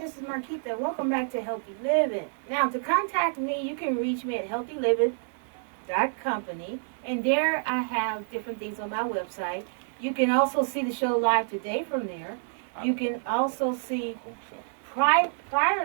this is Marquita. Welcome back to Healthy Living. Now, to contact me, you can reach me at healthyliving.company, and there I have different things on my website. You can also see the show live today from there. You can also see prior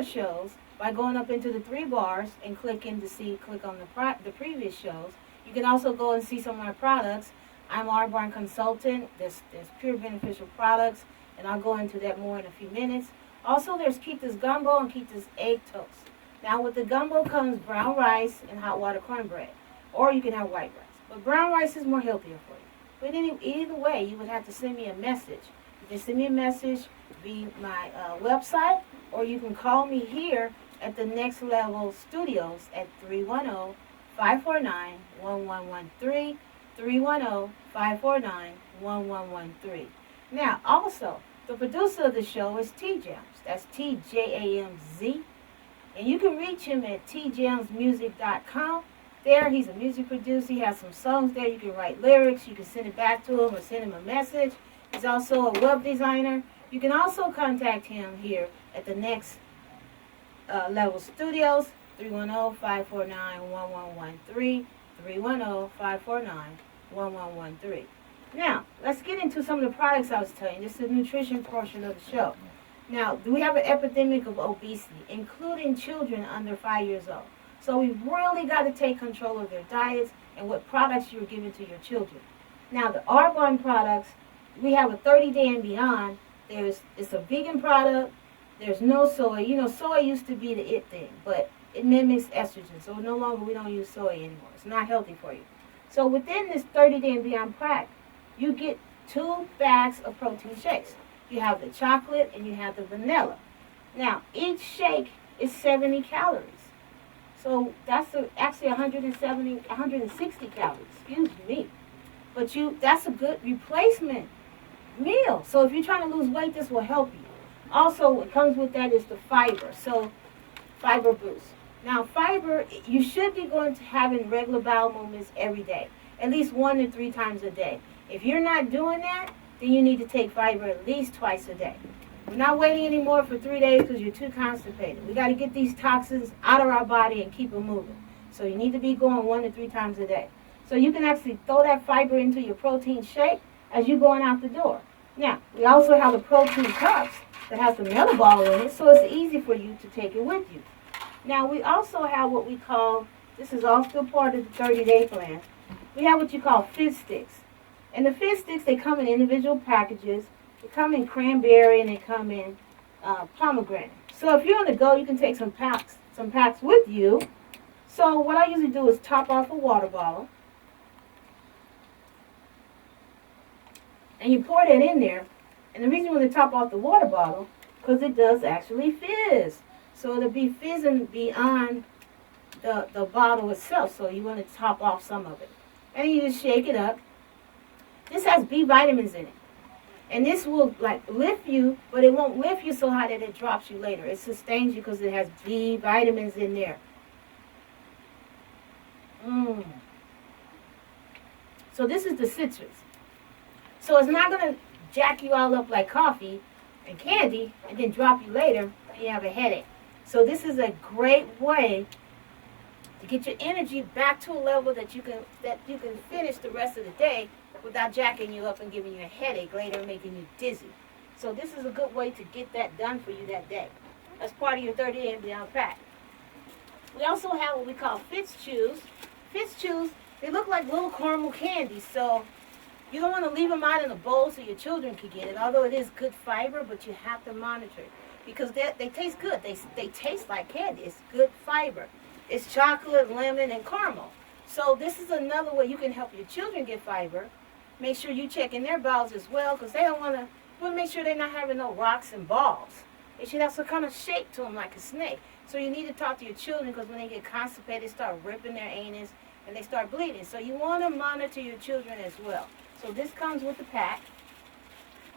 shows by going up into the three bars and click on the previous shows. You can also go and see some of my products. I'm Arborn Consultant. There's Pure Beneficial Products, and I'll go into that more in a few minutes. Also, there's Keita's Gumbo and Keita's Egg Toast. Now, with the gumbo comes brown rice and hot water cornbread, or you can have white rice. But brown rice is more healthier for you. But either way, you would have to send me a message. You can send me a message via my website, or you can call me here at the Next Level Studios at 310-549-1113, 310-549-1113. Now, also, the producer of the show is T-Jams. That's T-J-A-M-Z. And you can reach him at tjamsmusic.com. There, he's a music producer. He has some songs there. You can write lyrics. You can send it back to him or send him a message. He's also a web designer. You can also contact him here at the Next Level Studios, 310-549-1113, 310-549-1113. Now, let's get into some of the products I was telling you. This is the nutrition portion of the show. Now, we have an epidemic of obesity, including children under 5 years old. So we've really got to take control of their diets and what products you're giving to your children. Now, the Arbonne products, we have a 30-day and beyond. It's a vegan product. There's no soy. You know, soy used to be the it thing, but it mimics estrogen. So no longer we don't use soy anymore. It's not healthy for you. So within this 30-day and beyond pack, you get 2 bags of protein shakes. You have the chocolate and you have the vanilla. Now, each shake is 70 calories. So that's actually 160 calories. Excuse me. But that's a good replacement meal. So if you're trying to lose weight, this will help you. Also, what comes with that is the fiber. So, fiber boost. Now, fiber, you should be going to having regular bowel movements every day, at least 1 to 3 times a day. If you're not doing that, then you need to take fiber at least twice a day. We're not waiting anymore for 3 days because you're too constipated. We got to get these toxins out of our body and keep them moving. So you need to be going 1 to 3 times a day. So you can actually throw that fiber into your protein shake as you're going out the door. Now, we also have the protein cups that has the metal ball in it, so it's easy for you to take it with you. Now, we also have what we call, this is all still part of the 30-day plan, we have what you call Fizz Sticks. And the Fizz Sticks, they come in individual packages. They come in cranberry and they come in pomegranate. So if you're on the go, you can take some packs with you. So what I usually do is top off a water bottle. And you pour that in there. And the reason you want to top off the water bottle, because it does actually fizz. So it'll be fizzing beyond the bottle itself. So you want to top off some of it. And you just shake it up. This has B vitamins in it. And this will like lift you, but it won't lift you so high that it drops you later. It sustains you because it has B vitamins in there. So this is the citrus. So it's not going to jack you all up like coffee and candy and then drop you later and you have a headache. So this is a great way to get your energy back to a level that you can finish the rest of the day without jacking you up and giving you a headache later and making you dizzy. So this is a good way to get that done for you that day. That's part of your 30 and beyond pack. We also have what we call Fitz Chews. Fitz Chews, they look like little caramel candies, so you don't want to leave them out in a bowl so your children can get it, although it is good fiber, but you have to monitor it because they taste good. They taste like candy. It's good fiber. It's chocolate, lemon, and caramel. So this is another way you can help your children get fiber. Make sure you check in their bowels as well because they don't want to make sure they're not having no rocks and balls. They should have some kind of shape to them like a snake. So you need to talk to your children because when they get constipated, they start ripping their anus and they start bleeding. So you want to monitor your children as well. So this comes with the pack.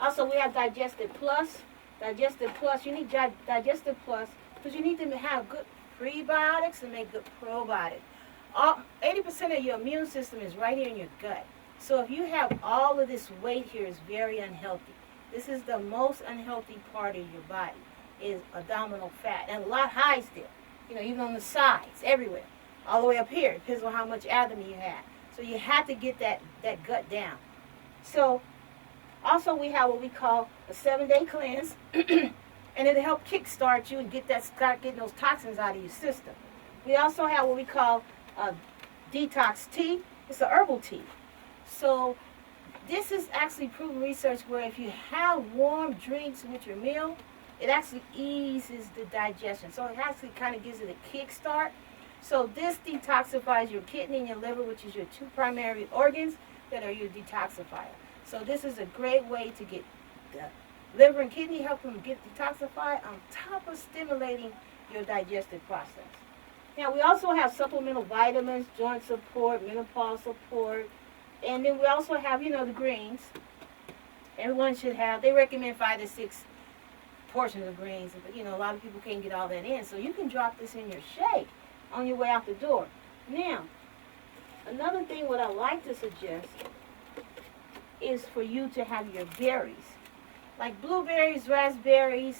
Also, we have Digestive Plus. Digestive Plus, you need Digestive Plus because you need to have good prebiotics and make good probiotics. 80% of your immune system is right here in your gut. So if you have all of this weight here, it's very unhealthy. This is the most unhealthy part of your body. is abdominal fat, and a lot hides there. You know, even on the sides, everywhere, all the way up here. It depends on how much abdomen you have. So you have to get that gut down. So also we have what we call a 7-day cleanse, and it'll help kickstart you and start getting those toxins out of your system. We also have what we call detox tea. It's a herbal tea. So this is actually proven research where if you have warm drinks with your meal, it actually eases the digestion. So it actually kind of gives it a kickstart. So this detoxifies your kidney and your liver, which is your two primary organs that are your detoxifier. So this is a great way to get the liver and kidney, help them get detoxified on top of stimulating your digestive process. Now we also have supplemental vitamins, joint support, menopause support, and then we also have, you know, the greens. Everyone should have, they recommend 5 to 6 portions of greens, but you know, a lot of people can't get all that in. So you can drop this in your shake on your way out the door. Now, another thing what I like to suggest is for you to have your berries, like blueberries, raspberries,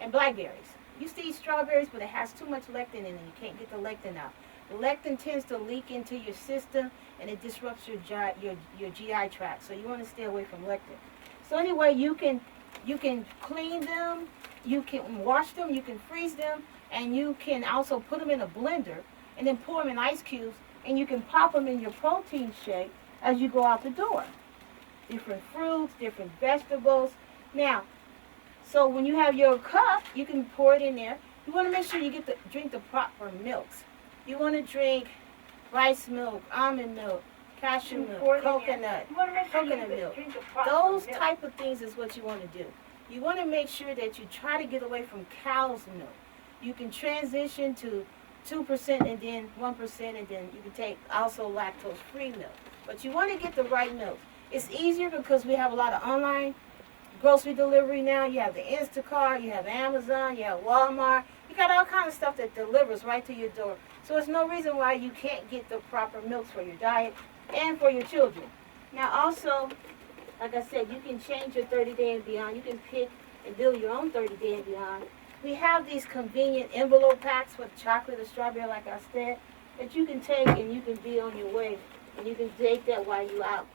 and blackberries. You used to eat strawberries, but it has too much lectin in it. You can't get the lectin out. The lectin tends to leak into your system, and it disrupts your GI tract. So you want to stay away from lectin. So anyway, you can clean them, you can wash them, you can freeze them, and you can also put them in a blender and then pour them in ice cubes, and you can pop them in your protein shake as you go out the door. Different fruits, different vegetables. Now, so when you have your cup, you can pour it in there. You want to make sure you drink the proper milks. You want to drink rice milk, almond milk, cashew milk, coconut milk. Those type of things is what you want to do. You want to make sure that you try to get away from cow's milk. You can transition to 2% and then 1%, and then you can take also lactose-free milk. But you want to get the right milk. It's easier because we have a lot of online grocery delivery now. You have the Instacart, you have Amazon, you have Walmart. You got all kinds of stuff that delivers right to your door. So there's no reason why you can't get the proper milks for your diet and for your children. Now also, like I said, you can change your 30-day and beyond. You can pick and build your own 30-day and beyond. We have these convenient envelope packs with chocolate or strawberry, like I said, that you can take and you can be on your way. And you can take that while you're out,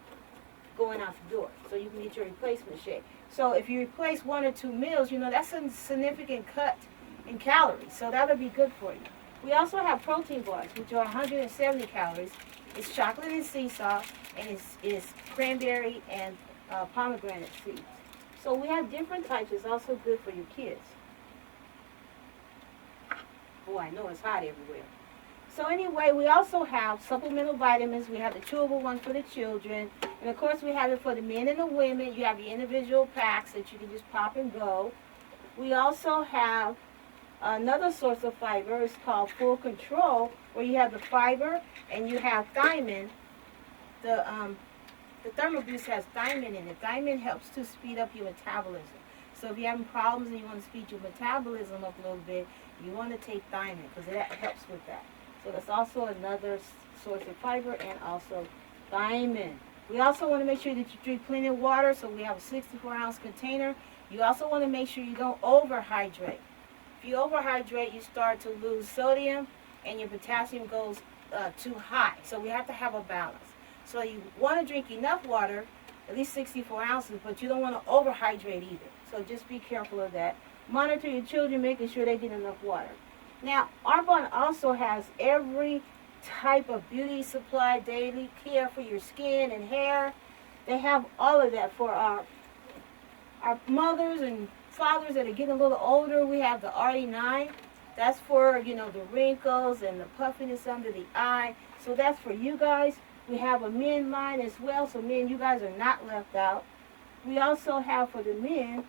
going out the door. So you can get your replacement shake. So if you replace 1 or 2 meals, you know, that's a significant cut in calories. So that'll be good for you. We also have protein bars, which are 170 calories. It's chocolate and sea salt, and it's cranberry and pomegranate seeds. So we have different types. It's also good for your kids. Boy, I know it's hot everywhere. So anyway, we also have supplemental vitamins. We have the chewable one for the children. And of course, we have it for the men and the women. You have your individual packs that you can just pop and go. We also have another source of fiber. It's called Full Control, where you have the fiber and you have thiamine. The ThermoBoost has thiamine in it. Thiamine helps to speed up your metabolism. So if you're having problems and you want to speed your metabolism up a little bit, you want to take thiamine because that helps with that. So that's also another source of fiber and also thiamine. We also want to make sure that you drink plenty of water, so we have a 64-ounce container. You also want to make sure you don't overhydrate. If you overhydrate, you start to lose sodium and your potassium goes too high. So we have to have a balance. So you want to drink enough water, at least 64 ounces, but you don't want to overhydrate either. So just be careful of that. Monitor your children, making sure they get enough water. Now, Arbonne also has every type of beauty supply, daily care for your skin and hair. They have all of that for our mothers and fathers that are getting a little older. We have the RE9. That's for, you know, the wrinkles and the puffiness under the eye. So that's for you guys. We have a men line as well, so men, you guys are not left out. We also have for the men,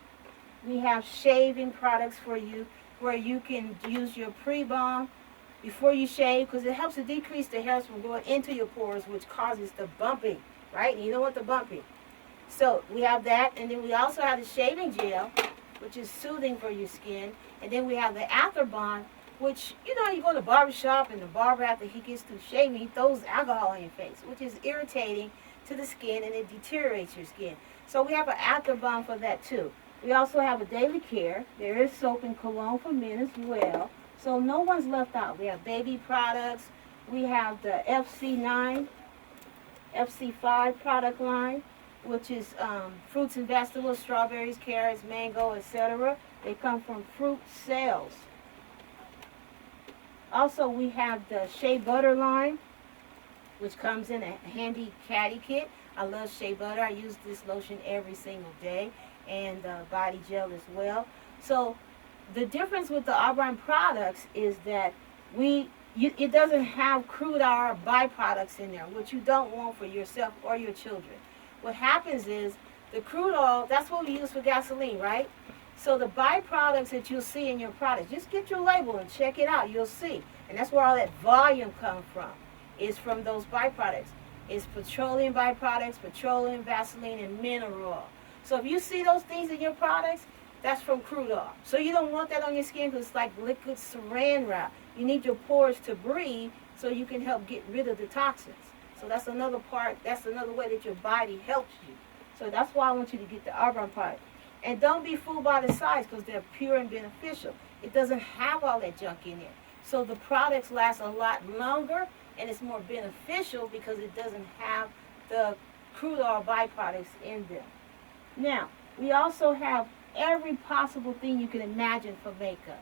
we have shaving products for you where you can use your pre-balm before you shave because it helps to decrease the hairs from going into your pores, which causes the bumping, right? And you don't want the bumping. So we have that, and then we also have the shaving gel, which is soothing for your skin. And then we have the Afterbond, which, you know, you go to the barber shop and the barber, after he gets through shaving, he throws alcohol in your face, which is irritating to the skin and it deteriorates your skin. So we have an Afterbond for that too. We also have a daily care. There is soap and cologne for men as well. So no one's left out. We have baby products. We have the FC9, FC5 product line, which is fruits and vegetables, strawberries, carrots, mango, etc. They come from fruit sales. Also, we have the shea butter line, which comes in a handy caddy kit. I love shea butter. I use this lotion every single day, and body gel as well. So the difference with the Arbonne products is that it doesn't have crude oil byproducts in there, which you don't want for yourself or your children. What happens is the crude oil, that's what we use for gasoline, right? So the byproducts that you'll see in your products, just get your label and check it out. You'll see. And that's where all that volume comes from, is from those byproducts. It's petroleum byproducts, petroleum, Vaseline, and mineral oil. So if you see those things in your products, that's from crude oil. So you don't want that on your skin because it's like liquid saran wrap. You need your pores to breathe so you can help get rid of the toxins. So that's another part, that's another way that your body helps you. So that's why I want you to get the Arbonne product. And don't be fooled by the size because they're pure and beneficial. It doesn't have all that junk in it. So the products last a lot longer and it's more beneficial because it doesn't have the crude oil byproducts in them. Now, we also have every possible thing you can imagine for makeup.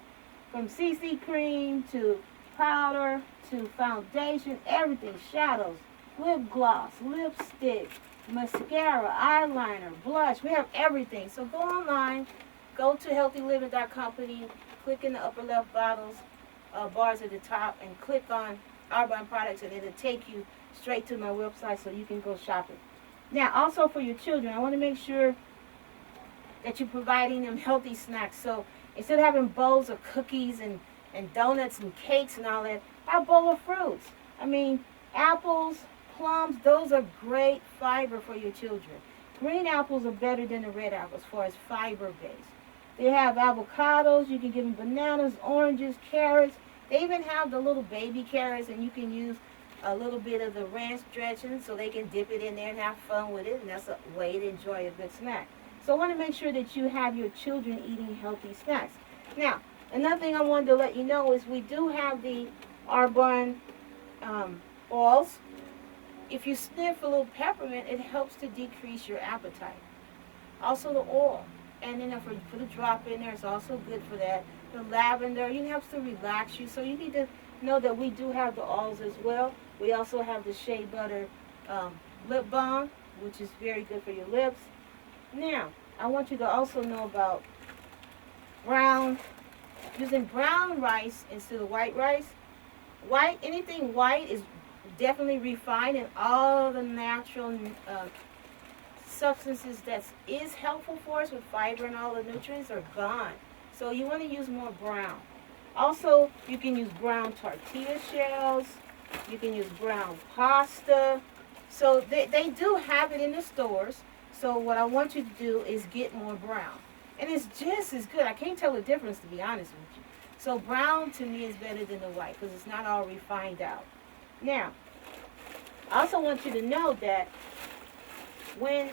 From CC cream to powder to foundation, everything, shadows, lip gloss, lipstick, mascara, eyeliner, blush. We have everything. So go online, go to healthyliving.company, click in the upper left bottles, bars at the top, and click on Arbonne products, and it'll take you straight to my website so you can go shopping. Now, also for your children, I want to make sure that you're providing them healthy snacks. So instead of having bowls of cookies and donuts and cakes and all that, have a bowl of fruits. I mean, apples, plums, those are great fiber for your children. Green apples are better than the red apples as far as fiber base. They have avocados, you can give them bananas, oranges, carrots. They even have the little baby carrots, and you can use a little bit of the ranch dressing so they can dip it in there and have fun with it, and that's a way to enjoy a good snack. So I want to make sure that you have your children eating healthy snacks. Now, another thing I wanted to let you know is we do have the Arbonne oils. If you sniff a little peppermint, it helps to decrease your appetite. Also the oil. And then for the drop in there, it's also good for that. The lavender, it helps to relax you. So you need to know that we do have the oils as well. We also have the shea butter lip balm, which is very good for your lips. Now, I want you to also know about using brown rice instead of white rice. Anything white is definitely refined, and all the natural substances that is helpful for us with fiber and all the nutrients are gone. So you want to use more brown. Also, you can use brown tortilla shells. You can use brown pasta. So they do have it in the stores. So what I want you to do is get more brown. And it's just as good. I can't tell the difference, to be honest with you. So brown to me is better than the white because it's not all refined out. Now, I also want you to know that when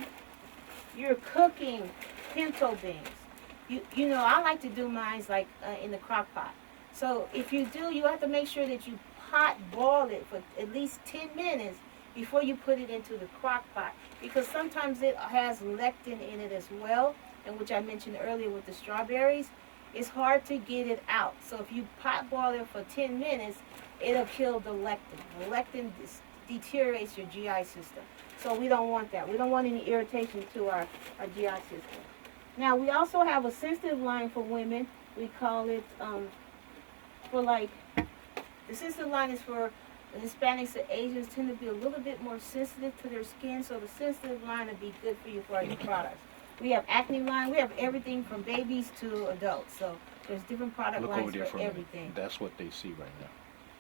you're cooking pinto beans, you know, I like to do mine like in the crock pot. So if you do, you have to make sure that you pot boil it for at least 10 minutes before you put it into the crock pot, because sometimes it has lectin in it as well, and which I mentioned earlier with the strawberries. It's hard to get it out. So if you pot boil it for 10 minutes, it'll kill the lectin. The lectin deteriorates your GI system. So we don't want that. We don't want any irritation to our GI system. Now, we also have a sensitive line for women. We call it the sensitive line is for the Hispanics and Asians tend to be a little bit more sensitive to their skin, so the sensitive line would be good for you for your products. We have acne line. We have everything from babies to adults. So there's different product Look lines over there for everything. That's what they see right now.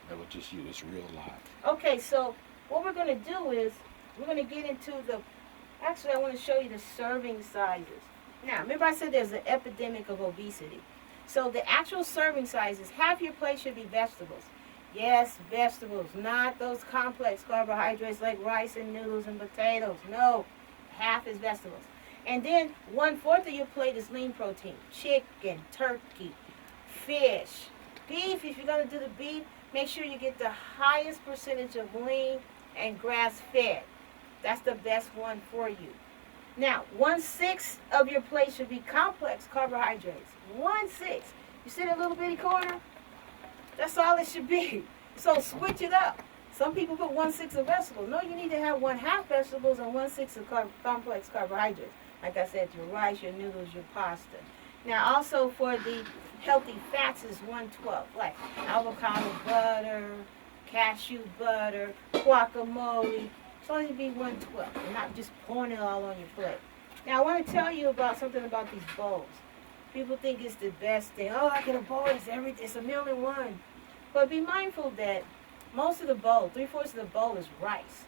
That was just you. It's real live. Okay, so what we're going to do is we're going to get into actually I want to show you the serving sizes. Now, remember I said there's an epidemic of obesity. So the actual serving sizes, half your plate should be vegetables. Yes, vegetables, not those complex carbohydrates like rice and noodles and potatoes. No, half is vegetables. And then 1/4 of your plate is lean protein. Chicken, turkey, fish, beef. If you're going to do the beef, make sure you get the highest percentage of lean and grass-fed. That's the best one for you. Now, 1/6 of your plate should be complex carbohydrates. 1/6. You see that little bitty corner? That's all it should be. So switch it up. Some people put 1/6 of vegetables. No, you need to have 1/2 vegetables and 1/6 of complex carbohydrates. Like I said, your rice, your noodles, your pasta. Now, also for the healthy fats is 1/12, like avocado butter, cashew butter, guacamole. It's only to be 1/12, and not just pouring it all on your plate. Now, I want to tell you about something about these bowls. People think it's the best thing. Oh, I get a bowl, it's a meal in one. But be mindful that most of the bowl, 3/4 of the bowl is rice.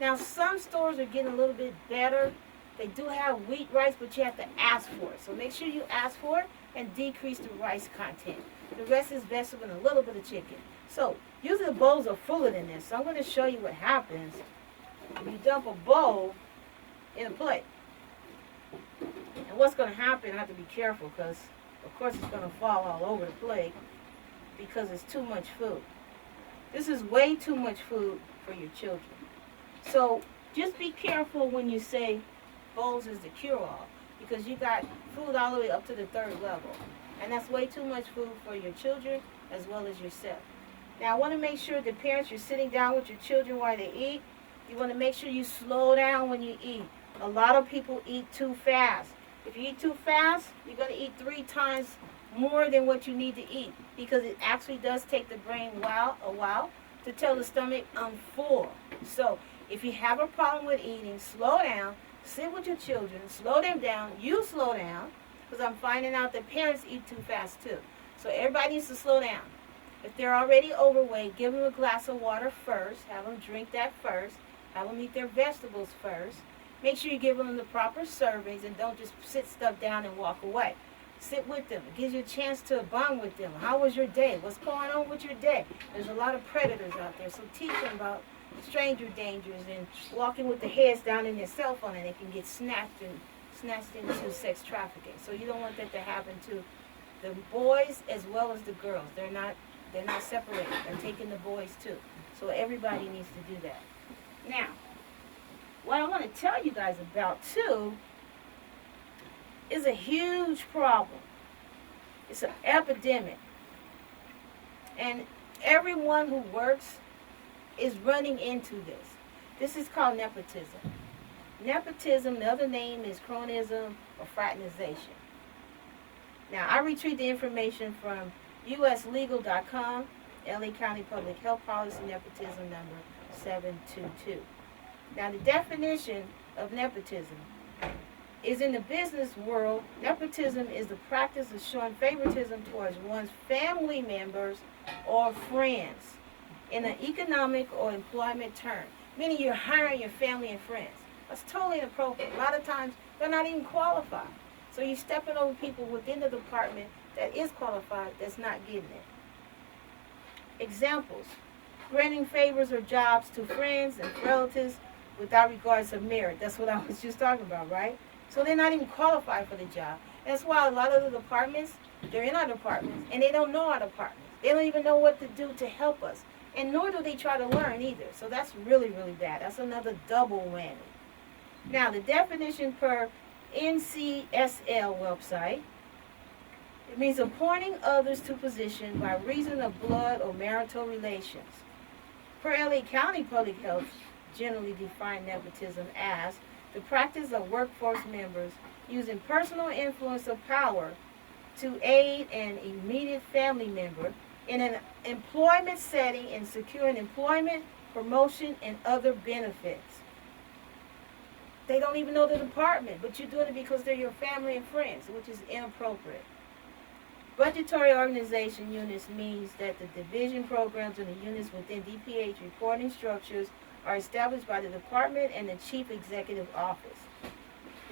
Now, some stores are getting a little bit better. They do have wheat rice, but you have to ask for it. So make sure you ask for it and decrease the rice content. The rest is vegetable and a little bit of chicken. So usually the bowls are fuller than this. So I'm going to show you what happens if you dump a bowl in a plate. And what's going to happen, I have to be careful because, of course, it's going to fall all over the plate because it's too much food. This is way too much food for your children. So just be careful when you say bowls is the cure-all because you got food all the way up to the 3rd level. And that's way too much food for your children as well as yourself. Now, I want to make sure that parents, you're sitting down with your children while they eat. You want to make sure you slow down when you eat. A lot of people eat too fast. If you eat too fast, you're going to eat 3 times more than what you need to eat because it actually does take the brain a while to tell the stomach, I'm full. So if you have a problem with eating, slow down, sit with your children, slow them down, you slow down, because I'm finding out that parents eat too fast too. So everybody needs to slow down. If they're already overweight, give them a glass of water first, have them drink that first, have them eat their vegetables first. Make sure you give them the proper servings and don't just sit stuff down and walk away. Sit with them. It gives you a chance to bond with them. How was your day? What's going on with your day? There's a lot of predators out there, so teach them about stranger dangers and walking with their heads down in their cell phone and they can get snatched into sex trafficking. So you don't want that to happen to the boys as well as the girls. They're not separated. They're taking the boys too. So everybody needs to do that. Now, what I want to tell you guys about too is a huge problem. It's an epidemic. And everyone who works is running into this. This is called nepotism. Nepotism, the other name is cronyism or fraternization. Now, I retrieved the information from uslegal.com, LA County Public Health Policy Nepotism number 722. Now, the definition of nepotism is in the business world, nepotism is the practice of showing favoritism towards one's family members or friends in an economic or employment term, meaning you're hiring your family and friends. That's totally inappropriate. A lot of times, they're not even qualified. So you're stepping over people within the department that is qualified that's not getting it. Examples: granting favors or jobs to friends and relatives without regards to merit. That's what I was just talking about, right? So they're not even qualified for the job. And that's why a lot of the departments, they're in our departments, and they don't know our departments. They don't even know what to do to help us. And nor do they try to learn either. So that's really, really bad. That's another double whammy. Now, the definition per NCSL website, it means appointing others to position by reason of blood or marital relations. Per LA County Public Health, generally define nepotism as the practice of workforce members using personal influence or power to aid an immediate family member in an employment setting and securing employment, promotion, and other benefits. They don't even know the department, but you're doing it because they're your family and friends, which is inappropriate. Budgetary organization units means that the division programs and the units within DPH reporting structures are established by the department and the chief executive office.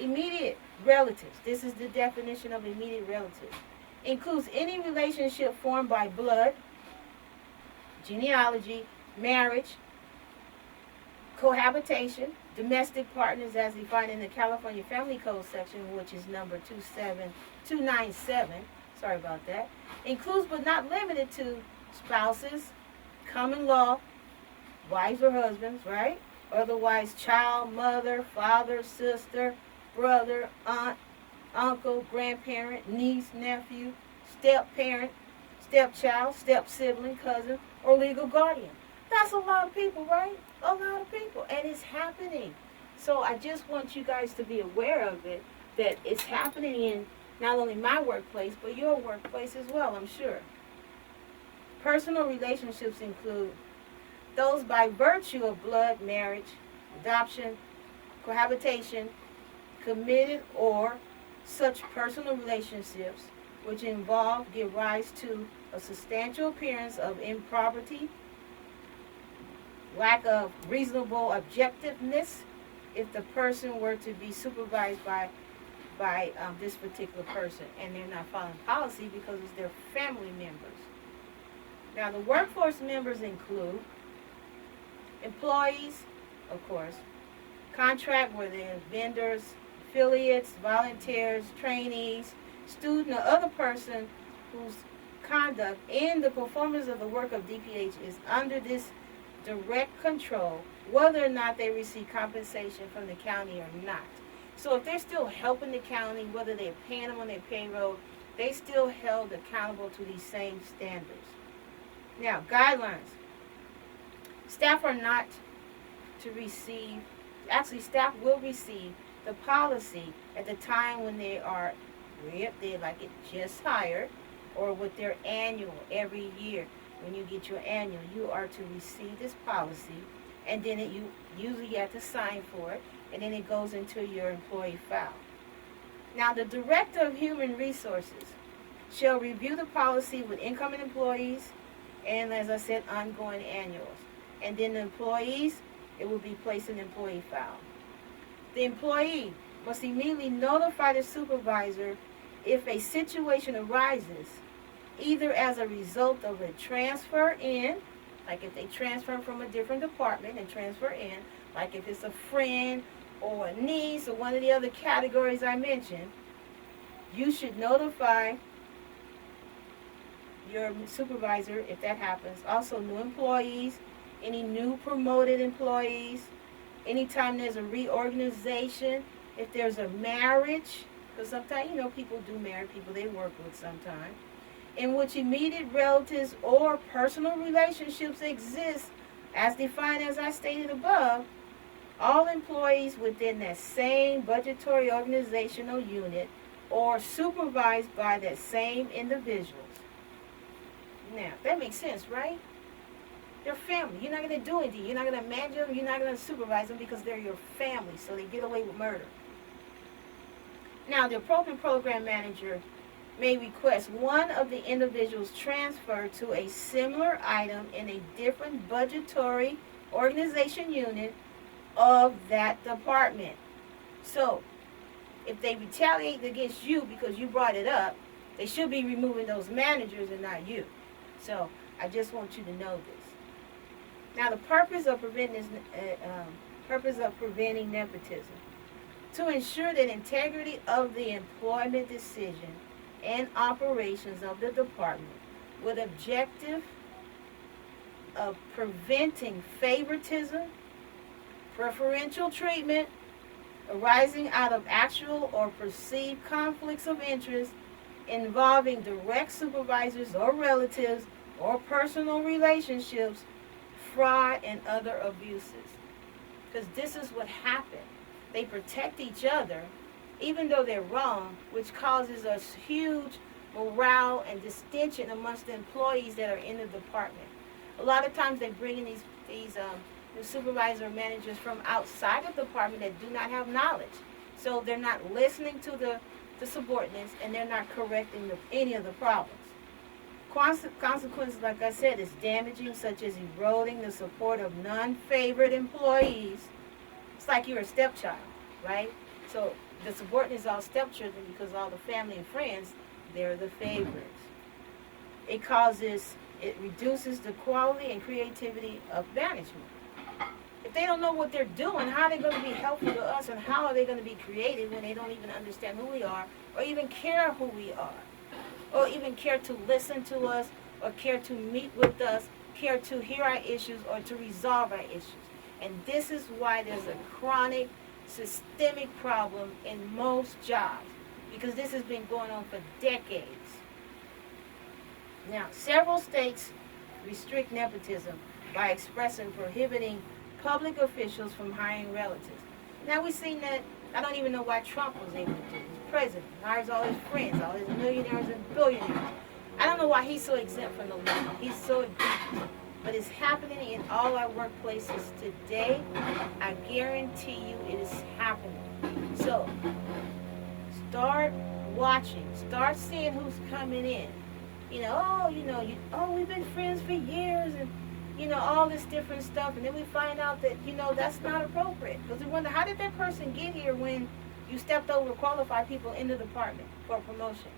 Immediate relatives, this is the definition of immediate relatives, includes any relationship formed by blood, genealogy, marriage, cohabitation, domestic partners as defined in the California Family Code section, which is number 297, sorry about that, includes but not limited to spouses, common law, wives or husbands, right? Otherwise, child, mother, father, sister, brother, aunt, uncle, grandparent, niece, nephew, step-parent, stepchild, step-sibling, cousin, or legal guardian. That's a lot of people, right? A lot of people. And it's happening. So I just want you guys to be aware of it, that it's happening in not only my workplace, but your workplace as well, I'm sure. Personal relationships include those by virtue of blood, marriage, adoption, cohabitation, committed or such personal relationships which involve give rise to a substantial appearance of impropriety, lack of reasonable objectiveness if the person were to be supervised by this particular person and they're not following policy because it's their family members. Now the workforce members include employees, of course, contract where they're vendors, affiliates, volunteers, trainees, student, or other person whose conduct in the performance of the work of DPH is under this direct control, whether or not they receive compensation from the county or not. So if they're still helping the county, whether they're paying them on their payroll, they still held accountable to these same standards. Now, guidelines. Staff are not to receive, actually staff will receive the policy at the time when they are, they're like it just hired, or with their annual every year. When you get your annual, you are to receive this policy, and then you usually have to sign for it, and then it goes into your employee file. Now, the Director of Human Resources shall review the policy with incoming employees, and as I said, ongoing annuals. And then the employees, it will be placed in the employee file. The employee must immediately notify the supervisor if a situation arises, either as a result of a transfer in, like if they transfer from a different department and transfer in, like if it's a friend or a niece or one of the other categories I mentioned, you should notify your supervisor if that happens. Also, new employees, any new promoted employees, anytime there's a reorganization, if there's a marriage, because sometimes, people do marry people they work with sometimes, in which immediate relatives or personal relationships exist, as defined as I stated above, all employees within that same budgetary organizational unit or supervised by that same individuals. Now, that makes sense, right? They're family. You're not going to do anything. You're not going to manage them. You're not going to supervise them because they're your family, so they get away with murder. Now, the appropriate program manager may request one of the individuals transferred to a similar item in a different budgetary organization unit of that department. So, if they retaliate against you because you brought it up, they should be removing those managers and not you. So, I just want you to know this. Now, the purpose of preventing nepotism, to ensure that integrity of the employment decision and operations of the department with objective of preventing favoritism, preferential treatment arising out of actual or perceived conflicts of interest involving direct supervisors or relatives or personal relationships, fraud, and other abuses. Because this is what happened. They protect each other, even though they're wrong, which causes us huge morale and distension amongst the employees that are in the department. A lot of times they bring in these supervisor or managers from outside of the department that do not have knowledge. So they're not listening to the subordinates, and they're not correcting any of the problems. Consequences, like I said, is damaging, such as eroding the support of non-favored employees. It's like you're a stepchild, right? So the subordinates are all stepchildren because all the family and friends, they're the favorites. It reduces the quality and creativity of management. If they don't know what they're doing, how are they going to be helpful to us, and how are they going to be creative when they don't even understand who we are, or even care who we are, or even care to listen to us, or care to meet with us, care to hear our issues, or to resolve our issues. And this is why there's a chronic, systemic problem in most jobs, because this has been going on for decades. Now, several states restrict nepotism by expressing prohibiting public officials from hiring relatives. Now, we've seen that. I don't even know why Trump was able to do it. He's president, hires all his friends, all his millionaires and billionaires. I don't know why he's so exempt from the law. He's so exempt. But it's happening in all our workplaces today. I guarantee you it is happening. So, start watching. Start seeing who's coming in. We've been friends for years, and all this different stuff, and then we find out that that's not appropriate, because we wonder, how did that person get here when you stepped over qualified people in the department for a promotion?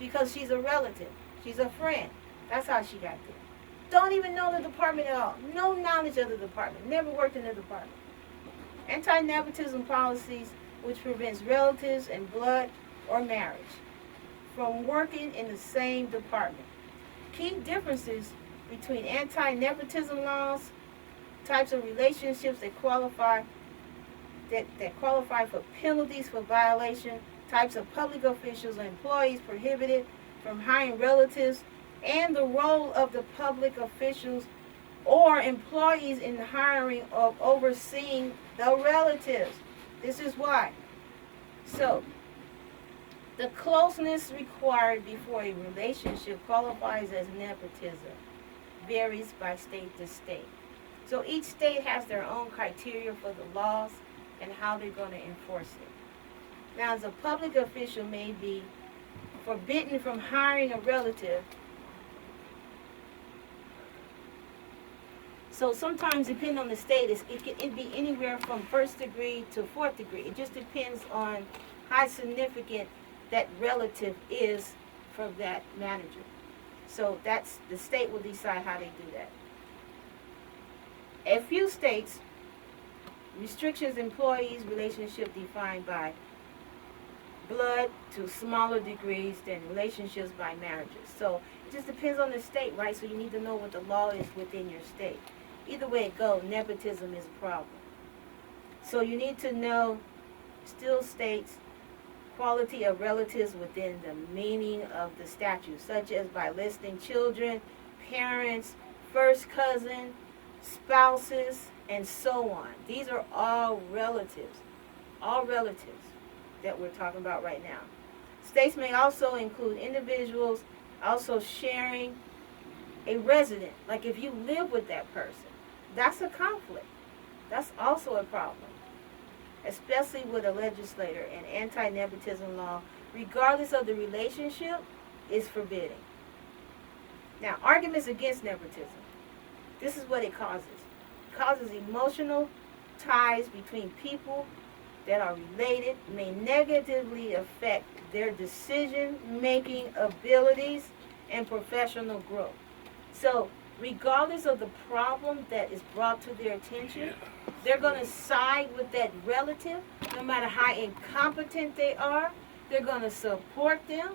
Because she's a relative, she's a friend. That's how she got there. Don't even know the department at all. No knowledge of the department. Never worked in the department. Anti-nepotism policies, which prevents relatives and blood or marriage from working in the same department. Key differences between anti-nepotism laws, types of relationships that qualify for penalties for violation, types of public officials or employees prohibited from hiring relatives, and the role of the public officials or employees in hiring or overseeing the relatives. This is why. So, the closeness required before a relationship qualifies as nepotism varies by state to state. So each state has their own criteria for the laws and how they're going to enforce it. Now, as a public official may be forbidden from hiring a relative. So sometimes, depending on the state, it can be anywhere from first degree to fourth degree. It just depends on how significant that relative is for that manager. So that's the state will decide how they do that. A few states restrictions employees relationship defined by blood to smaller degrees than relationships by marriages. So it just depends on the state, right? So you need to know what the law is within your state. Either way it goes, nepotism is a problem. So you need to know still states quality of relatives within the meaning of the statute, such as by listing children, parents, first cousin, spouses, and so on. These are all relatives that we're talking about right now. States may also include individuals also sharing a resident, like if you live with that person. That's a conflict. That's also a problem, especially with a legislator. And anti-nepotism law, regardless of the relationship, is forbidding. Now, arguments against nepotism. This is what it causes. It causes emotional ties between people that are related, may negatively affect their decision-making abilities and professional growth. So, regardless of the problem that is brought to their attention, they're going to side with that relative, no matter how incompetent they are. They're going to support them.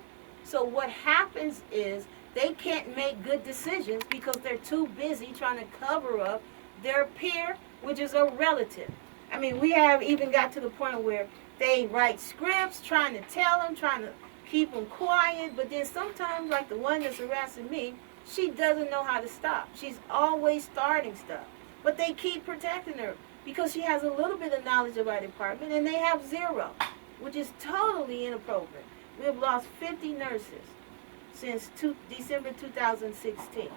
So what happens is they can't make good decisions because they're too busy trying to cover up their peer, which is a relative. I mean, we have even got to the point where they write scripts, trying to tell them, trying to keep them quiet, but then sometimes, like the one that's harassing me, she doesn't know how to stop. She's always starting stuff. But they keep protecting her because she has a little bit of knowledge of our department, and they have zero, which is totally inappropriate. We have lost 50 nurses since December 2016.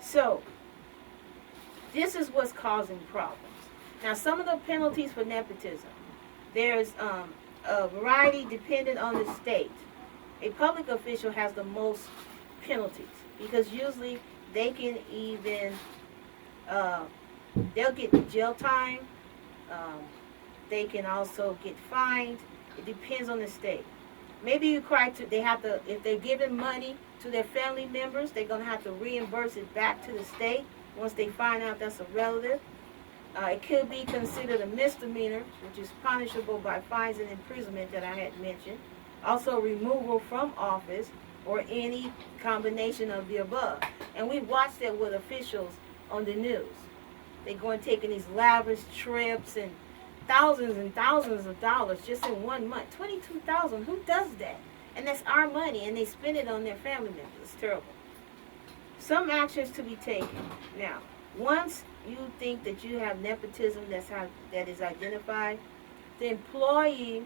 So, this is what's causing problems. Now, some of the penalties for nepotism. There's a variety depending on the state. A public official has the most penalties because usually they can even, they'll get jail time. They can also get fined. It depends on the state. Maybe they have to, if they're giving money to their family members, they're going to have to reimburse it back to the state once they find out that's a relative. It could be considered a misdemeanor, which is punishable by fines and imprisonment that I had mentioned. Also, removal from office or any combination of the above. And we watched that with officials on the news. They go and taking these lavish trips and thousands of dollars just in 1 month. 22,000. Who does that? And that's our money, and they spend it on their family members. It's terrible. Some actions to be taken. Now, once you think that you have nepotism that is identified, the employee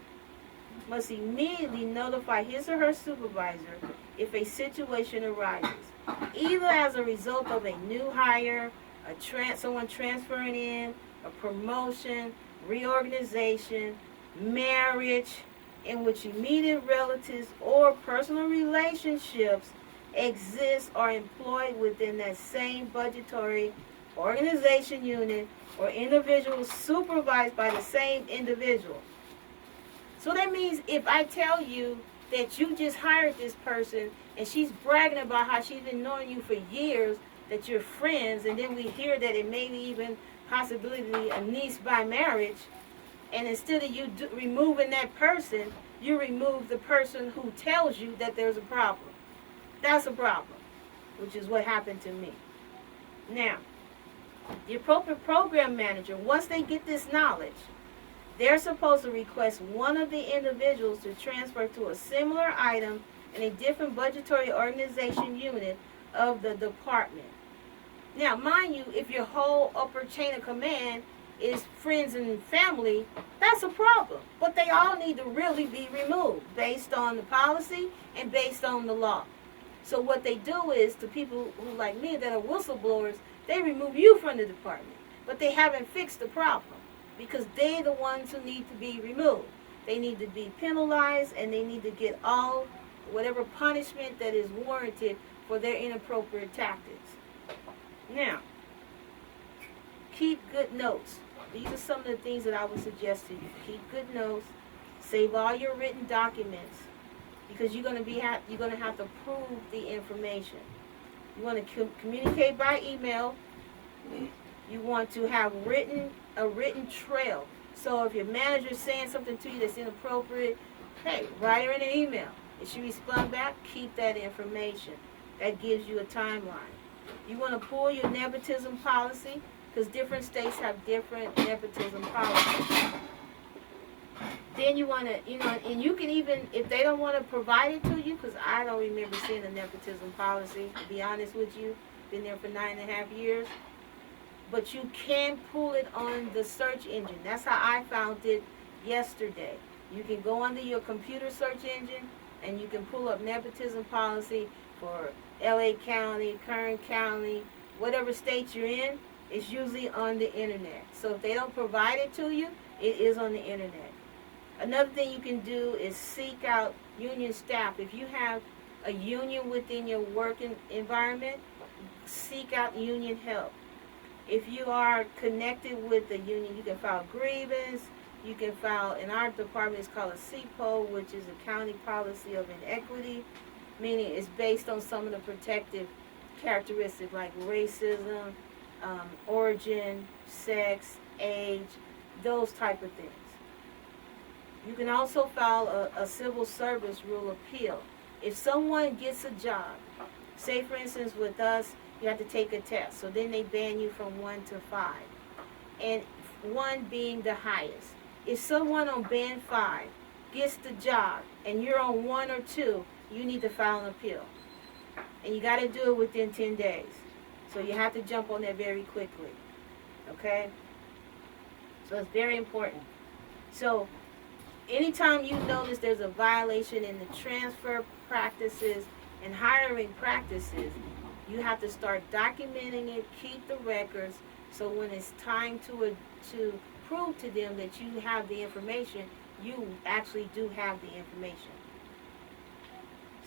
must immediately notify his or her supervisor if a situation arises, either as a result of a new hire, someone transferring in, a promotion, reorganization, marriage, in which immediate relatives or personal relationships exist or employed within that same budgetary organization unit or individual supervised by the same individual. So that means if I tell you that you just hired this person and she's bragging about how she's been knowing you for years, that you're friends, and then we hear that it may be even possibility a niece by marriage, and instead of you removing that person, you remove the person who tells you that there's a problem. That's a problem, which is what happened to me. Now, the appropriate program manager, once they get this knowledge, they're supposed to request one of the individuals to transfer to a similar item in a different budgetary organization unit of the department. Now, mind you, if your whole upper chain of command is friends and family, that's a problem. But they all need to really be removed based on the policy and based on the law. So what they do is, to people who like me that are whistleblowers, they remove you from the department. But they haven't fixed the problem because they're the ones who need to be removed. They need to be penalized, and they need to get all whatever punishment that is warranted for their inappropriate tactics. Now, keep good notes. These are some of the things that I would suggest to you. Keep good notes. Save all your written documents, because you're going to have to prove the information. You want to communicate by email. You want to have a written trail. So if your manager is saying something to you that's inappropriate, hey, write her in an email. If she responds back, keep that information. That gives you a timeline. You want to pull your nepotism policy, because different states have different nepotism policies. Then you want to, and you can even, if they don't want to provide it to you, because I don't remember seeing a nepotism policy, to be honest with you, been there for 9.5 years, but you can pull it on the search engine. That's how I found it yesterday. You can go under your computer search engine, and you can pull up nepotism policy for LA County, Kern County, whatever state you're in. It's usually on the internet. So if they don't provide it to you, it is on the internet. Another thing you can do is seek out union staff. If you have a union within your working environment, seek out union help. If you are connected with the union, you can file grievance. You can file, in our department, it's called a CPO, which is a county policy of inequity, meaning it's based on some of the protective characteristics like racism, origin, sex, age, those type of things. You can also file a civil service rule appeal. If someone gets a job, say for instance with us, you have to take a test, so then they ban you from 1 to 5, and 1 being the highest. If someone on band 5 gets the job and you're on 1 or 2, you need to file an appeal. And you got to do it within 10 days. So you have to jump on that very quickly. Okay? So it's very important. So anytime you notice there's a violation in the transfer practices and hiring practices, you have to start documenting it, keep the records, so when it's time to prove to them that you have the information, you actually do have the information.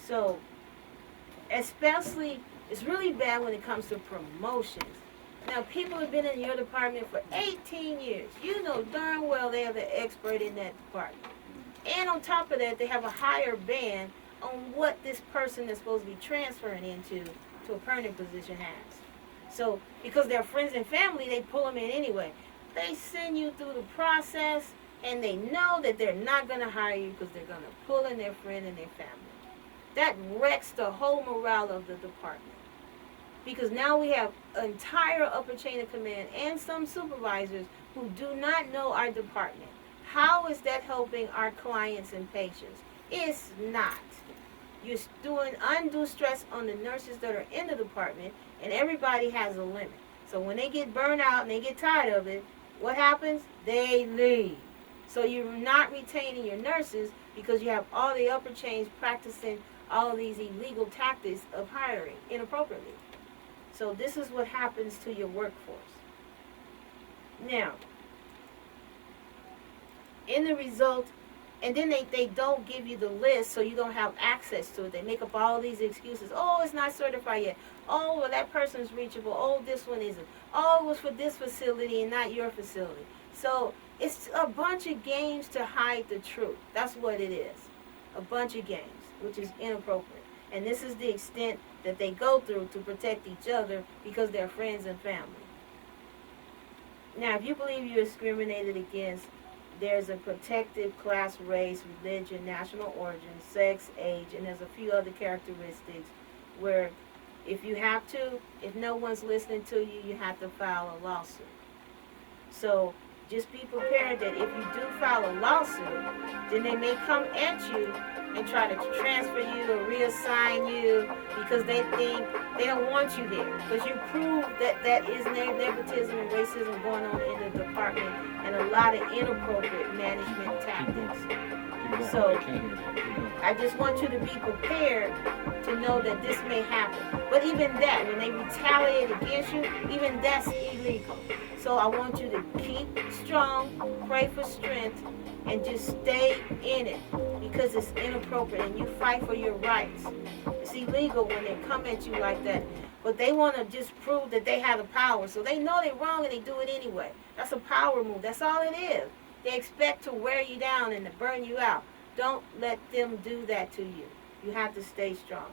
So, especially, it's really bad when it comes to promotions. Now, people have been in your department for 18 years. You know darn well they are the expert in that department. And on top of that, they have a higher band on what this person is supposed to be transferring into to a permanent position has. So, because they're friends and family, they pull them in anyway. they send you through the process, and they know that they're not going to hire you because they're going to pull in their friend and their family. That wrecks the whole morale of the department. Because now we have an entire upper chain of command and some supervisors who do not know our department. How is that helping our clients and patients? It's not. You're doing undue stress on the nurses that are in the department, and everybody has a limit. So when they get burned out and they get tired of it, what happens? They leave. So you're not retaining your nurses because you have all the upper chains practicing all of these illegal tactics of hiring inappropriately. So this is what happens to your workforce. Now, in the result, and then they don't give you the list, so you don't have access to it. They make up all these excuses. Oh, it's not certified yet. Oh, well, that person's reachable. Oh, this one isn't. Oh, it was for this facility and not your facility. So it's a bunch of games to hide the truth. That's what it is. A bunch of games, which is inappropriate. And this is the extent that they go through to protect each other because they're friends and family. Now, if you believe you're discriminated against, there's a protected class, race, religion, national origin, sex, age, and there's a few other characteristics where if you have to, if no one's listening to you, you have to file a lawsuit. So just be prepared that if you do file a lawsuit, then they may come at you and try to transfer you or reassign you because they think they don't want you there. Because you prove that that is nepotism and racism going on in the department and a lot of inappropriate management tactics. So I just want you to be prepared to know that this may happen. But even that, when they retaliate against you, even that's illegal. So I want you to keep strong, pray for strength, and just stay in it because it's inappropriate and you fight for your rights. It's illegal when they come at you like that. But they want to just prove that they have the power. So they know they're wrong and they do it anyway. That's a power move. That's all it is. They expect to wear you down and to burn you out. Don't let them do that to you. You have to stay strong.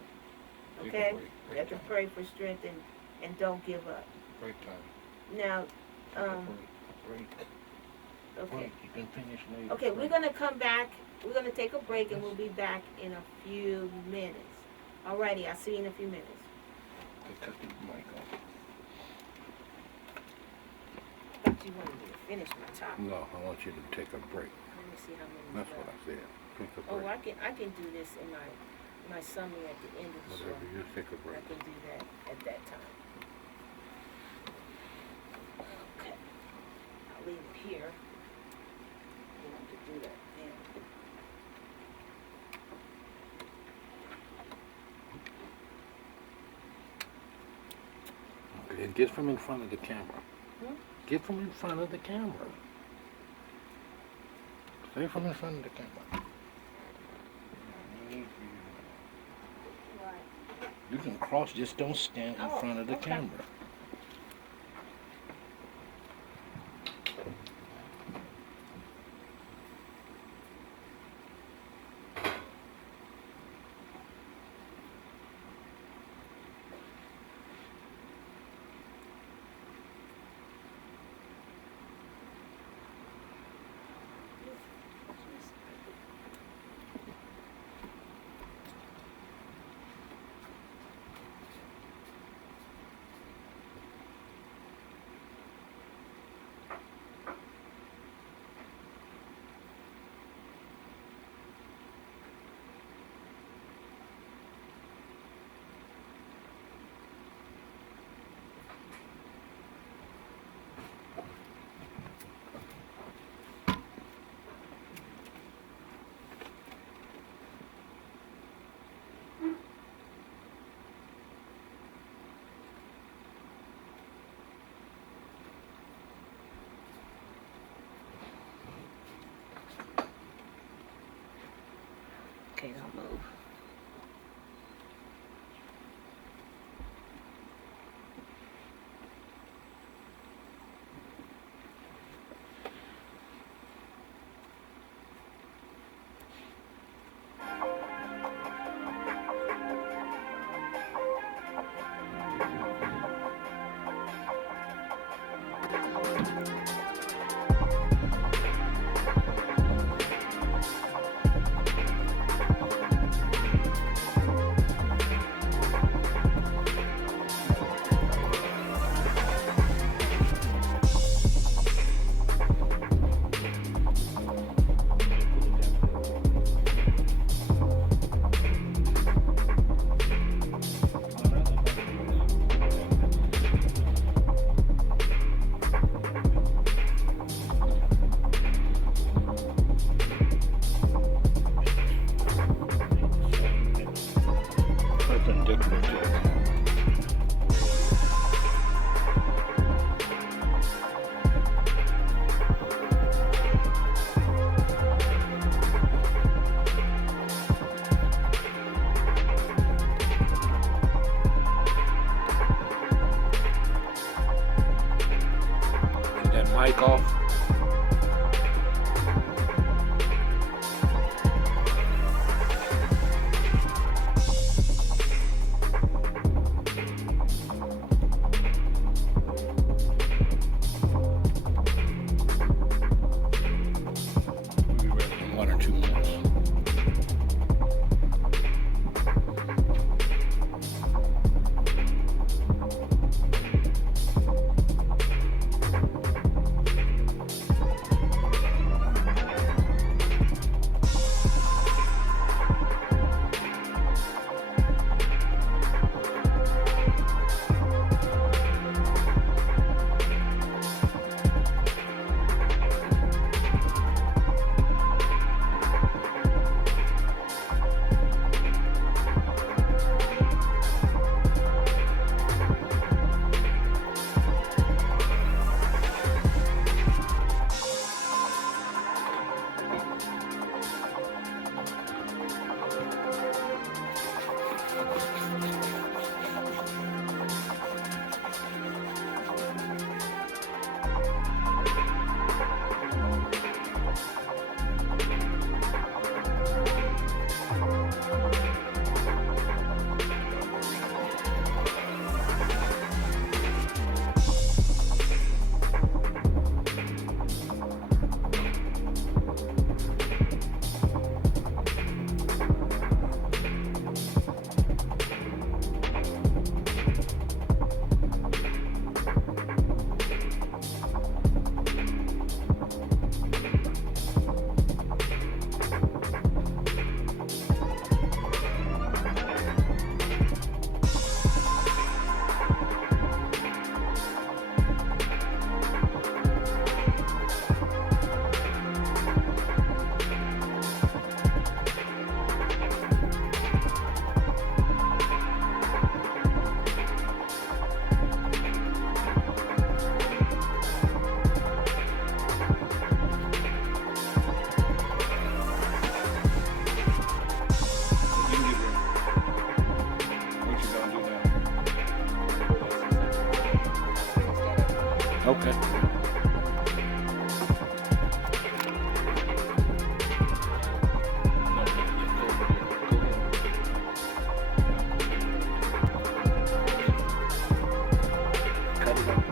Okay? You have to pray for strength and don't give up. Break time. Now, Break. okay. You can finish later. Okay, we're going to come back. We're going to take a break and we'll be back in a few minutes. Alrighty, I'll see you in a few minutes. Cut the mic off. I thought you wanted me to finish my talk. No, I want you to take a break. Let me see how many. That's what I said. Take a Oh, break. I can do this in my summary at the end of the show. Whatever, you take a I break. can do that at that time. Okay. I'll leave it here. We'll have to do that then. Okay, and get from in front of the camera. Hmm? Get from in front of the camera. Stay from in front of the camera. You can cross, just don't stand in front of the camera. Okay, don't move. Is that mic off? We'll be ready in 1 or 2 minutes. Okay. Cut it off.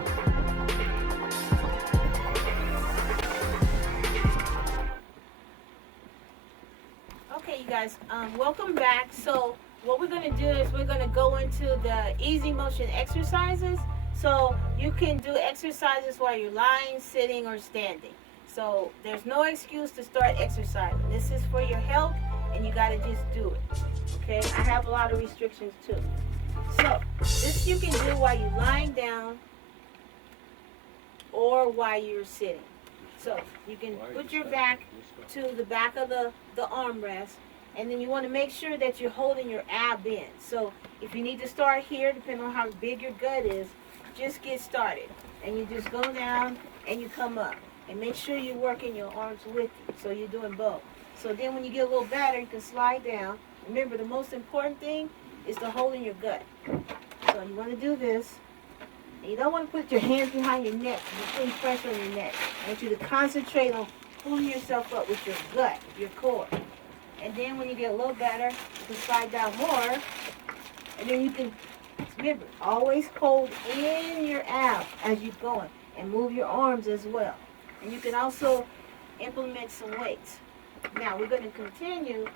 Okay, you guys, welcome back. So what we're gonna do is we're gonna go into the easy motion exercises. So you can do exercises while you're lying, sitting, or standing. So there's no excuse to start exercising. This is for your health, and you gotta just do it. Okay, I have a lot of restrictions too. So this you can do while you're lying down or while you're sitting. So you can put your back to the back of the armrest, and then you want to make sure that you're holding your ab in. So if you need to start here, depending on how big your gut is, just get started. And you just go down and you come up. And make sure you're working your arms with you, so you're doing both. So then when you get a little better, you can slide down. Remember, the most important thing is to hold in your gut. So you want to do this. And you don't want to put your hands behind your neck. You're putting pressure on your neck. I want you to concentrate on pulling yourself up with your gut, your core. And then when you get a little better, you can slide down more. And then you can, remember, always hold in your abs as you're going. And move your arms as well. And you can also implement some weights. Now we're going to continue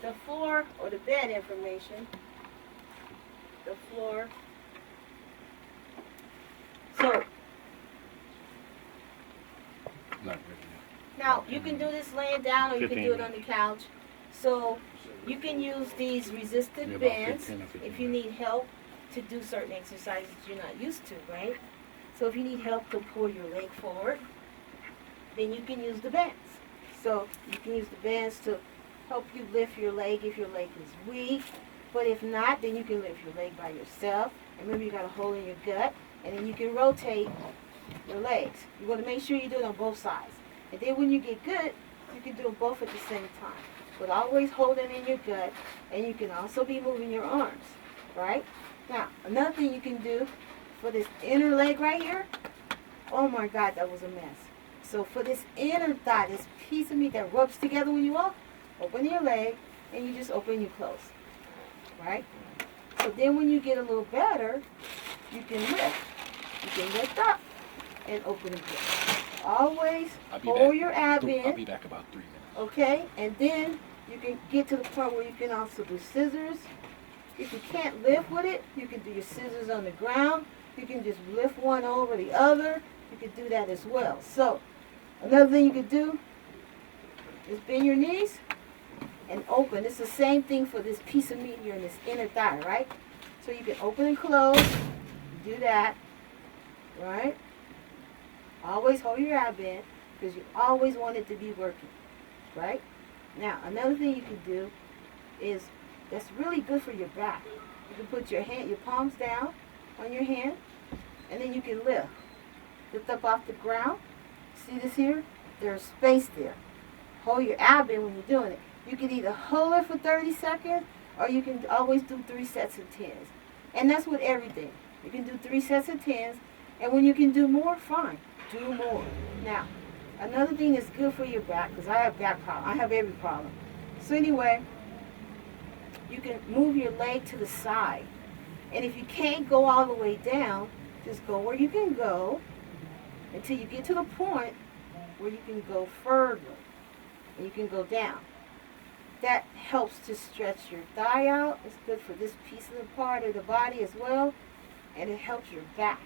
the floor or the bed information. The floor. So Not ready now you can do this laying down or you can do it on the couch. So you can use these resistive Yeah, about bands 15 or 15 if you need help to do certain exercises you're not used to, right? So if you need help to pull your leg forward, then you can use the bands. So you can use the bands to help you lift your leg if your leg is weak. But if not, then you can lift your leg by yourself. And remember, you got a hole in your gut. And then you can rotate your legs. You want to make sure you do it on both sides. And then when you get good, you can do them both at the same time. But always hold it in your gut. And you can also be moving your arms, right? Now, another thing you can do for this inner leg right here, oh my God, that was a mess. So for this inner thigh, this piece of meat that rubs together when you walk, open your leg and you just open your close, right? So then when you get a little better, you can lift. You can lift up and open again. Always hold your ab in. I'll be back about 3 minutes. Okay, and then you can get to the point where you can also do scissors. If you can't lift with it, you can do your scissors on the ground. You can just lift one over the other. You can do that as well. So, another thing you can do is bend your knees and open. It's the same thing for this piece of meat here in this inner thigh, right? So you can open and close. Do that, right? Always hold your ab in because you always want it to be working, right? Now, another thing you can do is that's really good for your back. You can put your palms down on your hand, and then you can lift. Lift up off the ground. See this here? There's space there. Hold your ab in when you're doing it. You can either hold it for 30 seconds, or you can always do 3 sets of 10s. And that's with everything. You can do 3 sets of 10s, and when you can do more, fine. Do more. Now, another thing that's good for your back, because I have back problem. I have every problem. So anyway, you can move your leg to the side. And if you can't go all the way down, just go where you can go until you get to the point where you can go further. And you can go down. That helps to stretch your thigh out. It's good for this piece of the part of the body as well. And it helps your back.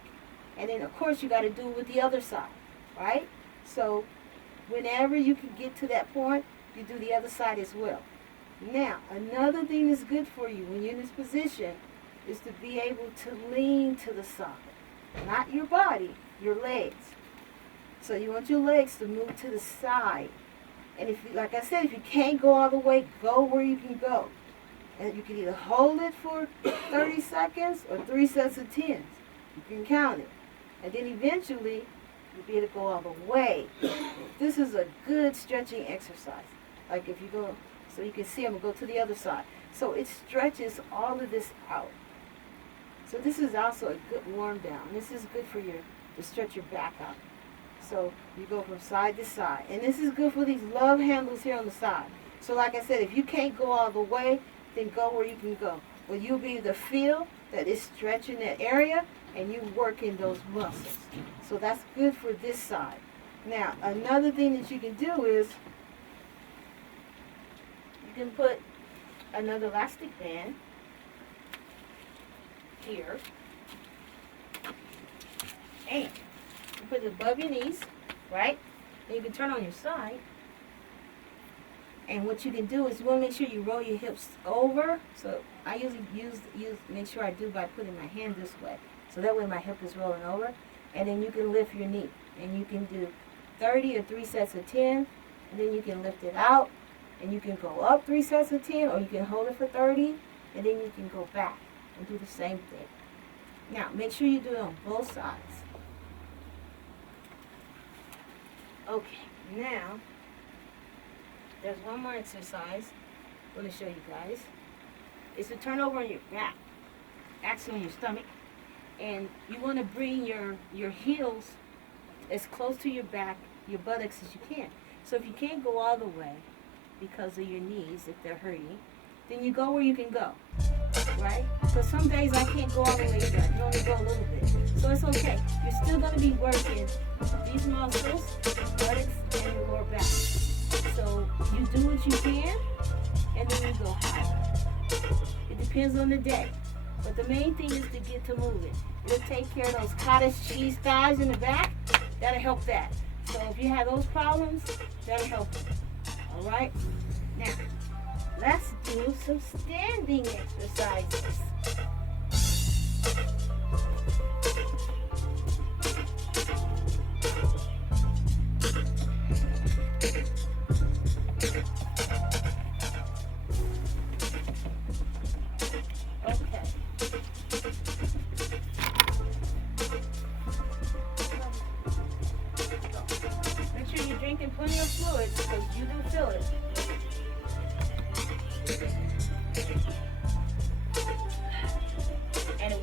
And then, of course, you got to do it with the other side, right? So whenever you can get to that point, you do the other side as well. Now, another thing that's good for you when you're in this position is to be able to lean to the side. Not your body, your legs. So you want your legs to move to the side. And if, like I said, if you can't go all the way, go where you can go. And you can either hold it for 30 seconds or 3 sets of 10s. You can count it. And then eventually, you'll be able to go all the way. This is a good stretching exercise. Like if you go, so you can see, I'm going to go to the other side. So it stretches all of this out. So this is also a good warm down. This is good for to stretch your back out. So you go from side to side. And this is good for these love handles here on the side. So like I said, if you can't go all the way, then go where you can go. Well, you'll be able to feel that it's stretching that area and you working those muscles. So that's good for this side. Now, another thing that you can do is you can put another elastic band here. And you put it above your knees, right? And you can turn on your side. And what you can do is you want to make sure you roll your hips over. So I usually make sure I do by putting my hand this way. So that way my hip is rolling over. And then you can lift your knee. And you can do 30 or 3 sets of 10. And then you can lift it out. And you can go up 3 sets of 10. Or you can hold it for 30. And then you can go back and do the same thing. Now, make sure you do it on both sides. Okay, now, there's one more exercise I'm going to show you guys. It's to turn over on your back, actually on your stomach. And you want to bring your heels as close to your back, your buttocks as you can. So if you can't go all the way because of your knees, if they're hurting, then you go where you can go, right? So some days I can't go all the way there. I can only go a little bit. So it's okay. You're still going to be working these muscles, buttocks, and your lower back. So you do what you can, and then you go higher. It depends on the day. But the main thing is to get to moving. It'll take care of those cottage cheese thighs in the back. That'll help that. So if you have those problems, that'll help you. All right? Now, let's do some standing exercises.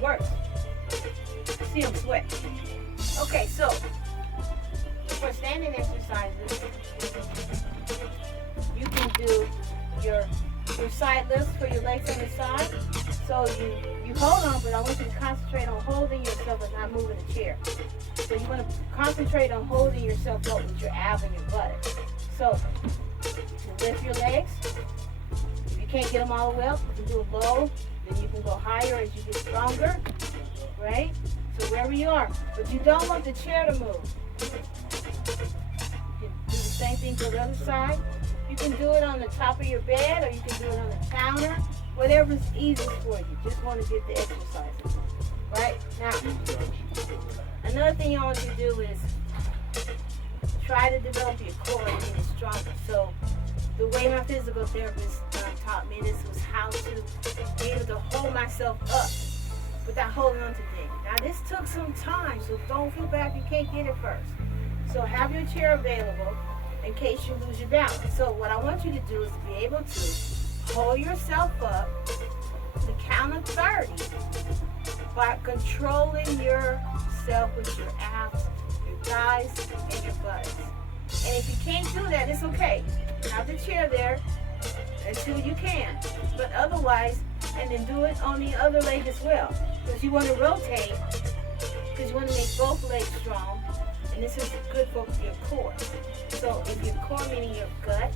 works. See them sweat. Okay, so for standing exercises, you can do your side lifts for your legs on the side. So you hold on, but I want you to concentrate on holding yourself and not moving the chair. So you want to concentrate on holding yourself up with your abs and your buttocks. So you lift your legs. If you can't get them all the way up, you can do it low. Then you can go higher as you get stronger, right? So wherever you are. But you don't want the chair to move. You can do the same thing to the other side. You can do it on the top of your bed or you can do it on the counter. Whatever's easiest for you. Just want to get the exercise. Right? Now, another thing I want you to do is try to develop your core and get it stronger. So the way my physical therapist taught me this was how to be able to hold myself up without holding on to things. Now this took some time, so don't feel bad if you can't get it first. So have your chair available in case you lose your balance. So what I want you to do is be able to hold yourself up to the count of 30 by controlling yourself with your abs, your thighs, and your buttocks. And if you can't do that, it's okay. Have the chair there until you can. But otherwise, and then do it on the other leg as well. Because you want to rotate, because you want to make both legs strong. And this is good for your core. So if your core, meaning your gut,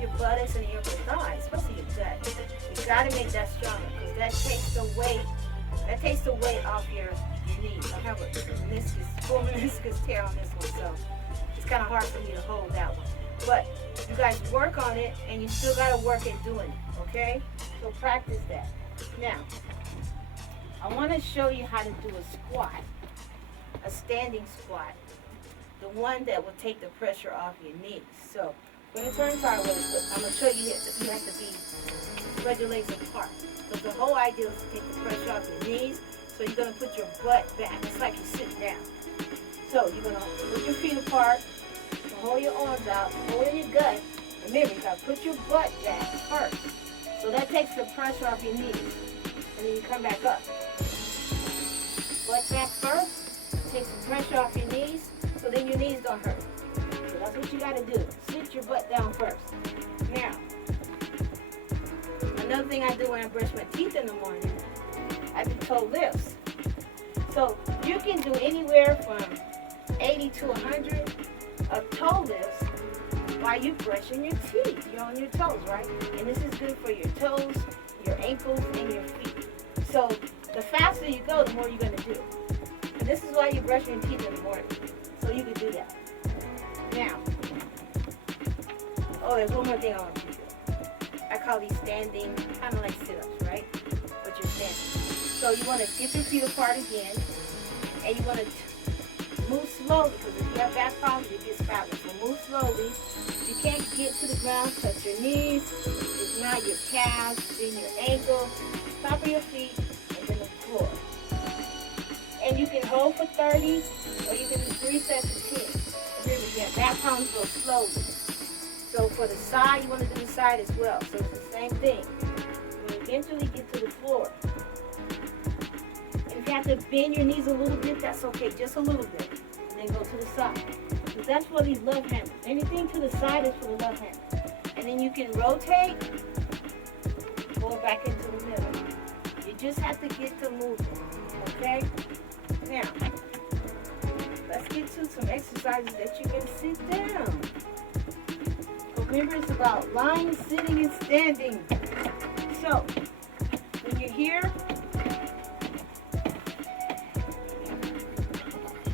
your buttocks, and your upper thighs, especially your gut, you got to make that stronger because that takes the weight. That takes the weight off your knees. I have a full meniscus tear on this one, so it's kind of hard for me to hold that one. But you guys work on it, and you still got to work at doing it, okay? So practice that. Now, I want to show you how to do a squat, a standing squat, the one that will take the pressure off your knees. So when it turns sideways, I'm going to show you that you have to be spread your legs apart. Because the whole idea is to take the pressure off your knees. So you're going to put your butt back. It's like you're sitting down. So you're going to put your feet apart, hold your arms out, hold in your gut. Remember, you got to put your butt back first. So that takes the pressure off your knees. And then you come back up. Butt back first, takes the pressure off your knees, so then your knees don't hurt. So that's what you got to do. Sit your butt down first. Now, another thing I do when I brush my teeth in the morning, I do toe lifts. So you can do anywhere from 80 to 100 of toe lifts while you're brushing your teeth. You're on your toes, right? And this is good for your toes, your ankles, and your feet. So the faster you go, the more you're going to do. And this is why you brush your teeth in the morning. So you can do that. Now, there's one more thing I want you to do. I call these standing, kind of like sit-ups, right? But you're standing. So you want to get your feet apart again, and you want to move slowly, because if you have back problems, you get spasms. So move slowly. If you can't get to the ground, touch your knees. If not, your calves, then your ankles, top of your feet, and then the floor. And you can hold for 30, or you can do 3 sets of 10. Remember, you have back problems, go slowly. So for the side, you want to do the side as well. So it's the same thing. When you eventually get to the floor, and if you have to bend your knees a little bit, that's okay, just a little bit. And then go to the side. Because that's for these love handles. Anything to the side is for the love handle. And then you can rotate, go back into the middle. You just have to get to moving, okay? Now, let's get to some exercises that you can sit down. Remember, it's about lying, sitting, and standing. So, when you're here,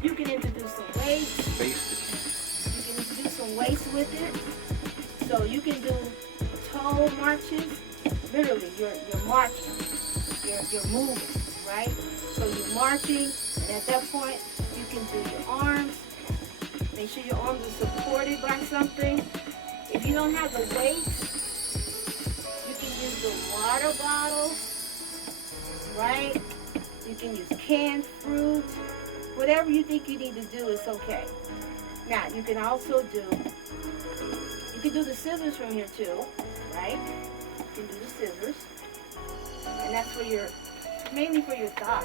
you can introduce some weights. You can introduce some weights with it. So you can do toe marches. Literally, you're marching. You're moving, right? So you're marching, and at that point, you can do your arms. Make sure your arms are supported by something. If you don't have the weights, you can use the water bottle, right? You can use canned fruit. Whatever you think you need to do is okay. Now, you can also do the scissors from here too, right? You can do the scissors. And that's for your mainly for your thigh.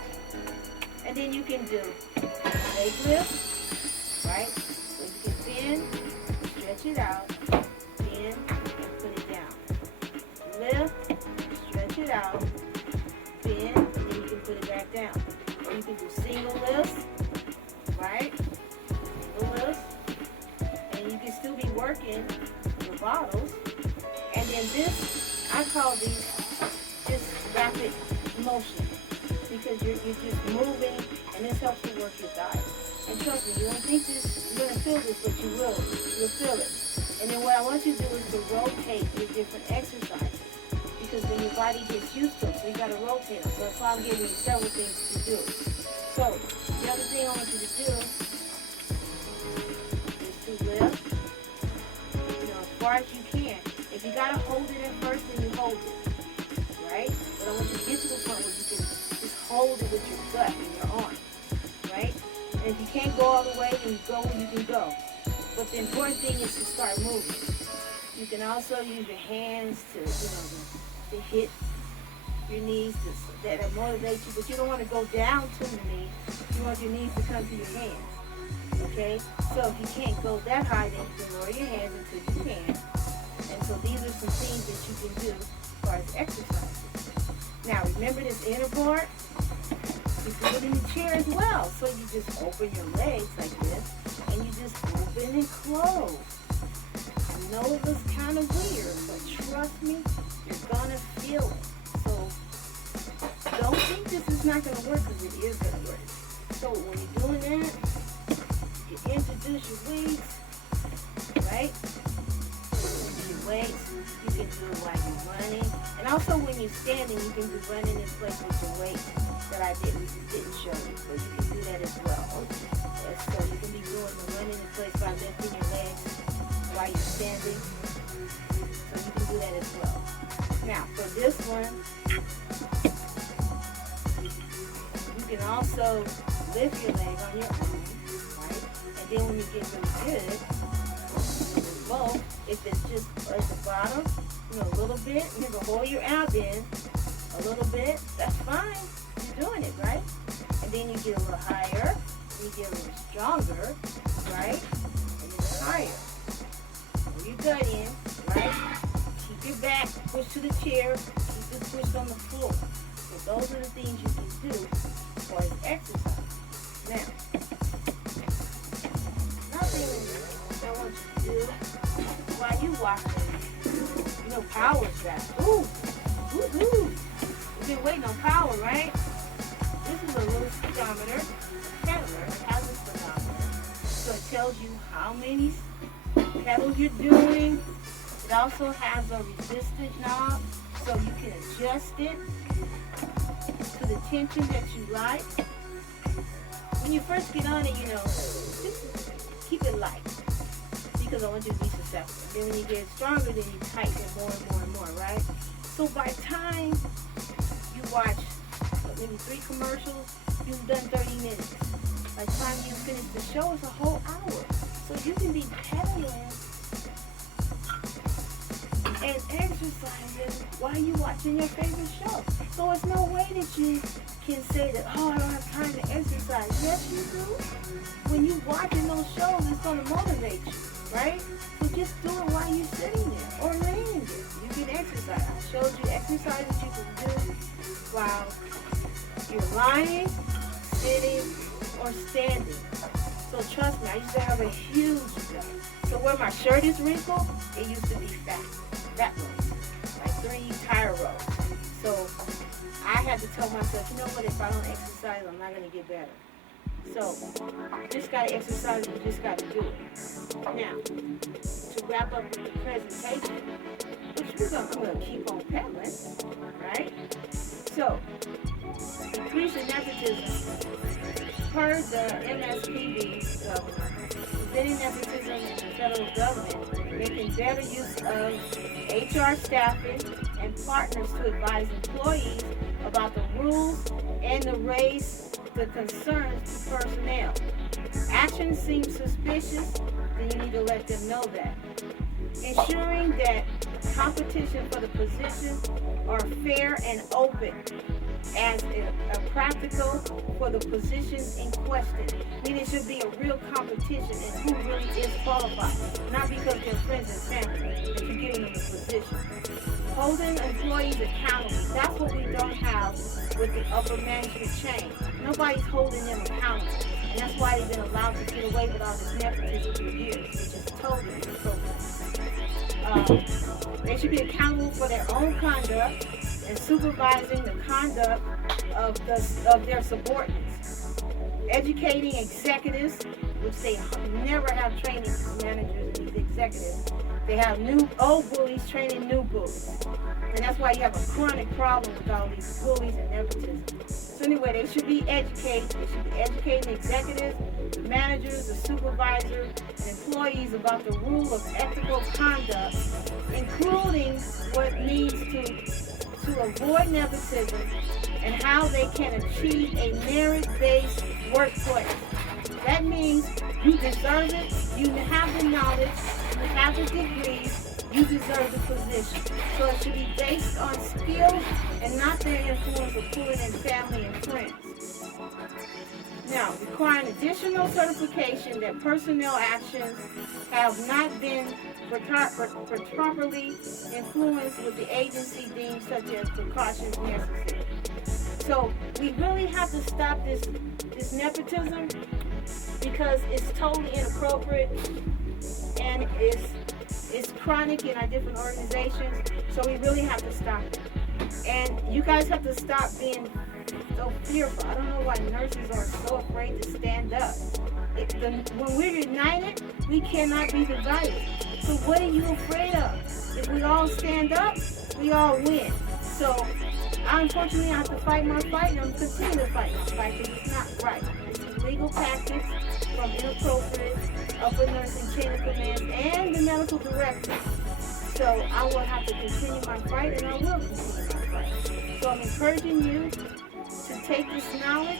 And then you can do leg lift, right? So you can bend, stretch it out, bend, and put it down. Lift, stretch it out, bend, and then you can put it back down. Or you can do single lifts, right? Single lifts. And you can still be working your bottles. And then this, I call these just rapid motion. Because you're just moving, and this helps you work your thighs. And trust me, you don't think you're going to feel this, but you will. You'll feel it. And then what I want you to do is to rotate your different exercises. Because then your body gets used to them, so you got to rotate them. So that's why I'm giving you several things to do. So, the other thing I want you to do is to lift, as far as you can. If you got to hold it at first, then you hold it. Right? But I want you to get to the point where you can hold it with your gut and your arm, right? And if you can't go all the way, then you go where you can go. But the important thing is to start moving. You can also use your hands to hit your knees that motivate you, but you don't want to go down to the knees. You want your knees to come to your hands, okay? So if you can't go that high, then you can lower your hands until you can. And so these are some things that you can do as far as exercises. Now remember this inner part? You can do it in the chair as well. So you just open your legs like this, and you just open and close. I know it looks kind of weird, but trust me, you're gonna feel it. So don't think this is not gonna work, because it is gonna work. So when you're doing that, you introduce your weights, right? Your weights, you can do it while you're running. And also when you're standing, you can be running in place with your weights that I didn't show you. So you can do that as well. So you can be doing the running in place by lifting your legs while you're standing. So you can do that as well. Now for this one, you can also lift your leg on your own, right? And then when you get really good, both, if it's just at the bottom, a little bit, you can hold your ab in a little bit, that's fine. You're doing it, right? And then you get a little higher, you get a little stronger, right? And then higher. Pull your gut in, right? Keep your back pushed to the chair, keep it pushed on the floor. So those are the things you can do as far as exercise. Now, another thing I want you to do while you watching, power strap. Ooh. You've been waiting on power, right? This is a little speedometer, a pedaler. It has a speedometer. So it tells you how many pedals you're doing. It also has a resistance knob, so you can adjust it to the tension that you like. When you first get on it, just keep it light, because I want you to be successful. Then when you get stronger, then you tighten it more and more and more, right? So by the time you watch maybe 3 commercials, you've done 30 minutes. By the time you finish the show, it's a whole hour. So you can be pedaling and exercising while you're watching your favorite show. So it's no way that you can say that, I don't have time to exercise. Yes, you do. When you're watching those shows, it's going to motivate you, right? So just do it while you're sitting there or laying there. You can exercise. I showed you exercises you can do while you're lying, sitting, or standing. So trust me, I used to have a huge gut. So where my shirt is wrinkled, it used to be fat rows, like 3 tire rows. So I had to tell myself, you know what, if I don't exercise, I'm not going to get better. So you just got to exercise, you just got to do it. Now, to wrap up the presentation, which we're going to keep on pedaling, right? So, increase in nepotism. Per the MSPB government, preventing nepotism in the federal government, making better use of HR staffing and partners to advise employees about the rules and the raise the concerns to personnel. Action seems suspicious, then you need to let them know that. Ensuring that competition for the position are fair and open. as a practical for the positions in question. Meaning it should be a real competition in who really is qualified, not because they're friends and family that you're giving them the position. Holding employees accountable. That's what we don't have with the upper management chain. Nobody's holding them accountable. And that's why they've been allowed to get away with all this nepotism for years, which is totally inappropriate. They should be accountable for their own conduct and supervising the conduct of their subordinates. Educating executives, which they never have training managers and these executives. They have old bullies training new bullies. And that's why you have a chronic problem with all these bullies and nepotism. So anyway, they should be educated. They should be educating executives, the managers, the supervisors, and employees about the rule of ethical conduct, including what needs to avoid nepotism and how they can achieve a merit-based workplace. That means you deserve it, you have the knowledge, you have the degrees, you deserve the position. So it should be based on skills and not their influence of pulling in family and friends. Now, requiring additional certification that personnel actions have not been properly influenced with the agency deemed such as precautions necessary. So we really have to stop this nepotism because it's totally inappropriate and it's chronic in our different organizations. So we really have to stop it. And you guys have to stop being so fearful. I don't know why nurses are so afraid to stand up. When we're united, we cannot be divided. So what are you afraid of? If we all stand up, we all win. So unfortunately, I have to fight my fight, and I'm continuing to fight my fight because it's not right. It's illegal tactics from inappropriate upper nursing chain of command and the medical director. So I will have to continue my fight, and I will continue my fight. So I'm encouraging you to take this knowledge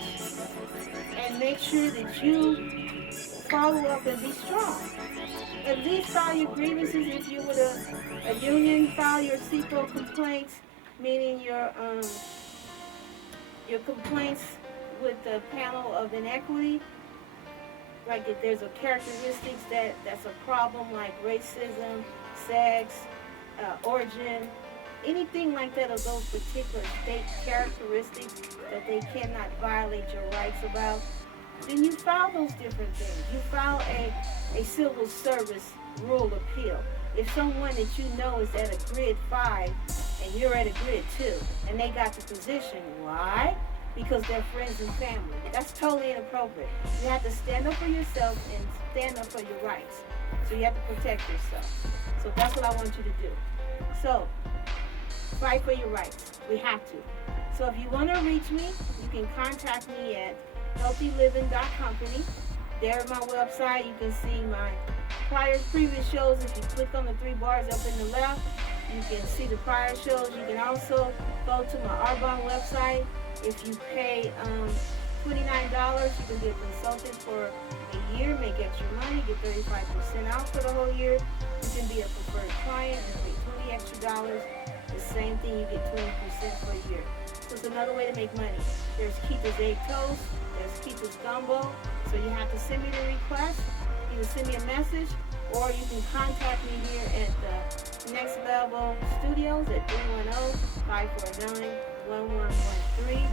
and make sure that you follow up and be strong. At least file your grievances if you're with a union. File your CPO complaints, meaning your complaints with the panel of inequity. Like if there's a characteristics that's a problem, like racism, sex, origin, anything like that of those particular state characteristics that they cannot violate your rights about, then you file those different things. You file a civil service rule appeal. If someone that you know is at a grid 5 and you're at a grid 2 and they got the position, why? Because they're friends and family. That's totally inappropriate. You have to stand up for yourself and stand up for your rights. So you have to protect yourself. So that's what I want you to do. So fight for your rights. We have to. So if you want to reach me, you can contact me at healthyliving.company. There on my website, you can see my previous shows. If you click on the 3 bars up in the left, you can see the prior shows. You can also go to my Arbonne website. If you pay $29, you can get a consultant for a year, make extra money, get 35% off for the whole year. You can be a preferred client and pay $20 extra. The same thing, you get 20% for a year. So it's another way to make money. There's Keita's Egg Toast, there's Keita's Gumbo. So you have to send me the request, either send me a message, or you can contact me here at the Next Level Studios at 310-549-1113,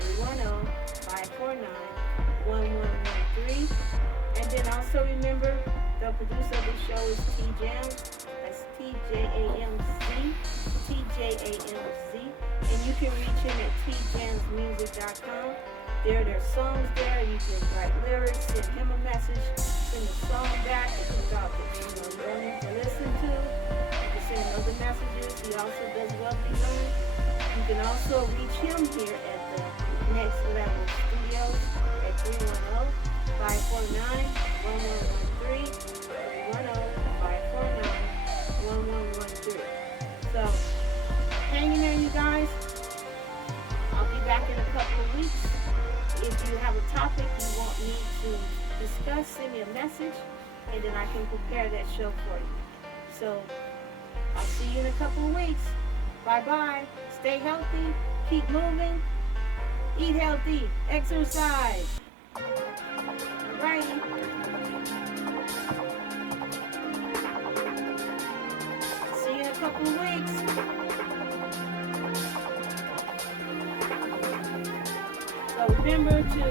310-549-1113. And then also remember, the producer of the show is T Jams. That's TJAMZ. TJAMZ. And you can reach him at tjamsmusic.com. There's songs there. You can write lyrics, send him a message, send a song back if you thought that you wanted to listen to. You can send other messages. He also does web design. You can also reach him here at the Next Level Studios at 310-549-1113. 310-549-1113. So, hang in there, you guys. I'll be back in a couple of weeks. If you have a topic you want me to discuss, send me a message, and then I can prepare that show for you. So, I'll see you in a couple of weeks. Bye-bye. Stay healthy. Keep moving. Eat healthy. Exercise. Alrighty. See you in a couple of weeks. So remember to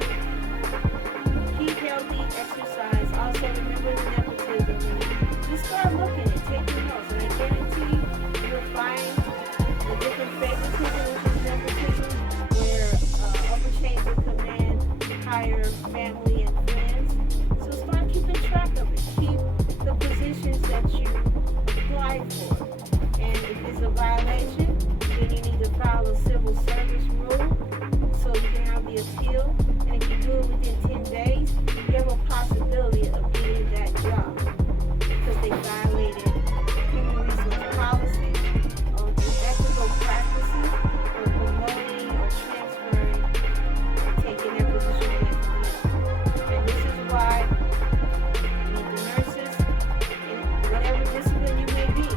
keep healthy, exercise. Also remember the nepotism. Just start looking and taking notes. And I guarantee you'll find the different favoritism, which is nepotism, where upper chains of command hire family and friends. So start keeping track of it. Keep the positions that you apply for. And if it's a violation, then you need to file a civil service rule so you can have the appeal. And if you do it within 10 days, you have a possibility of getting that job because they violated human resource policy, unethical practices, or promoting or transferring and taking their position away from you. And this is why you need the nurses in whatever discipline you may be.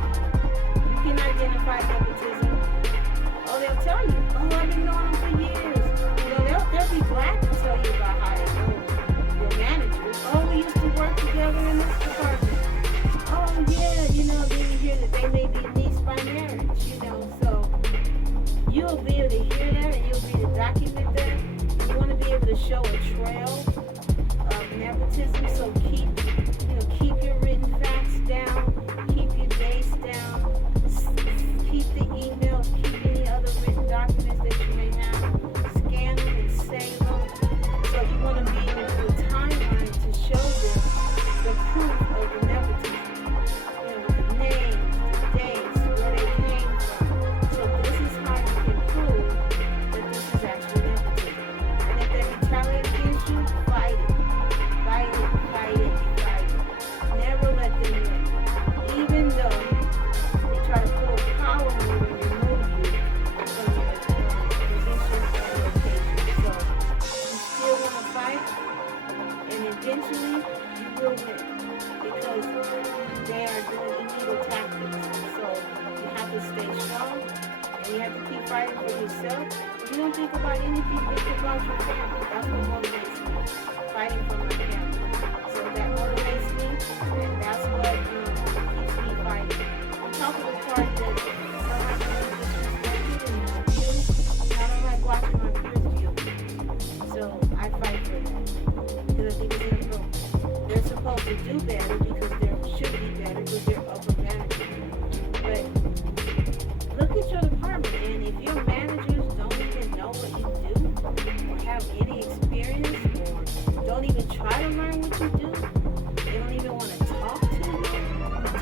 You can identify nepotism. Oh, they'll tell you. Oh, I've been knowing them for years. You know, they'll be glad to tell you about how they know your managers. Oh, we used to work together in this department. Oh, yeah, you know, then you hear that they may be niece by marriage, you know. So you'll be able to hear that and you'll be able to document that. You want to be able to show a trail of nepotism. So keep your written facts down, keep your dates down, keep the emails, keep any other written documents that you may have, scan them and save them. So you want to be able to do a timeline to show them the proof of the nepotism. You know, the names, the dates, where they came from. So this is how you can prove that this is actually nepotism. And if they retaliate against you, fight it. Fight it, fight it, fight it. Never let them win. Even though they try to pull a power move and remove you from your position or location. So you still want to fight, and eventually you will win because they are doing illegal tactics. So you have to stay strong and you have to keep fighting for yourself. If you don't think about anything, think about your family. That's what motivates me. Fighting for my family. So that motivates me, and that's what keeps me fighting. On top of the part that somebody feels disrespected and abused, I don't like watching my peers abused. So I fight for that because I think it's inappropriate. They're supposed to do better because they should be better because they're upper management. But look at your department, and if your managers don't even know what you do or have any experience or don't even try to learn what you do, they don't even want to talk to you,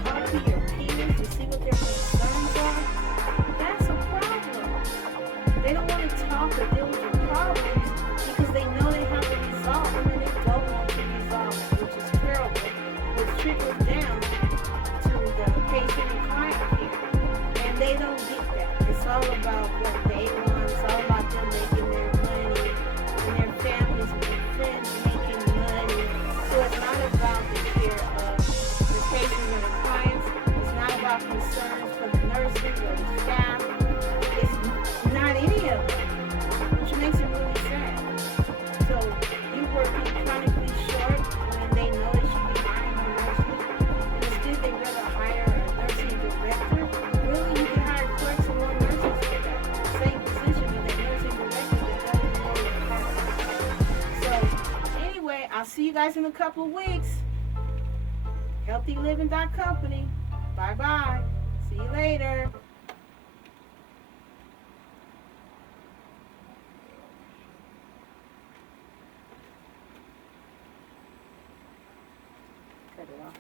talk to your peers to see what their concerns are, that's a problem. They don't want to talk or deal with your problems because they know they have to resolve them and they don't want to resolve them, which is terrible, which trickles down to the patient and client care. And they don't get that. It's all about what they want. It's all about them making their money and their families and their friends making money. So it's not about the care of the patients or the clients. It's not about concerns for the nurses or the staff. It's not any of it, which makes it really sad. So you're working chronically short when they know they should be hiring more nurses. And instead they rather hire a nursing director. Really, you can hire clerks and more nurses for that same position of that nursing director that doesn't know your department. So anyway, I'll see you guys in a couple of weeks. HealthyLiving.company. Bye-bye. See you later. Cut it off.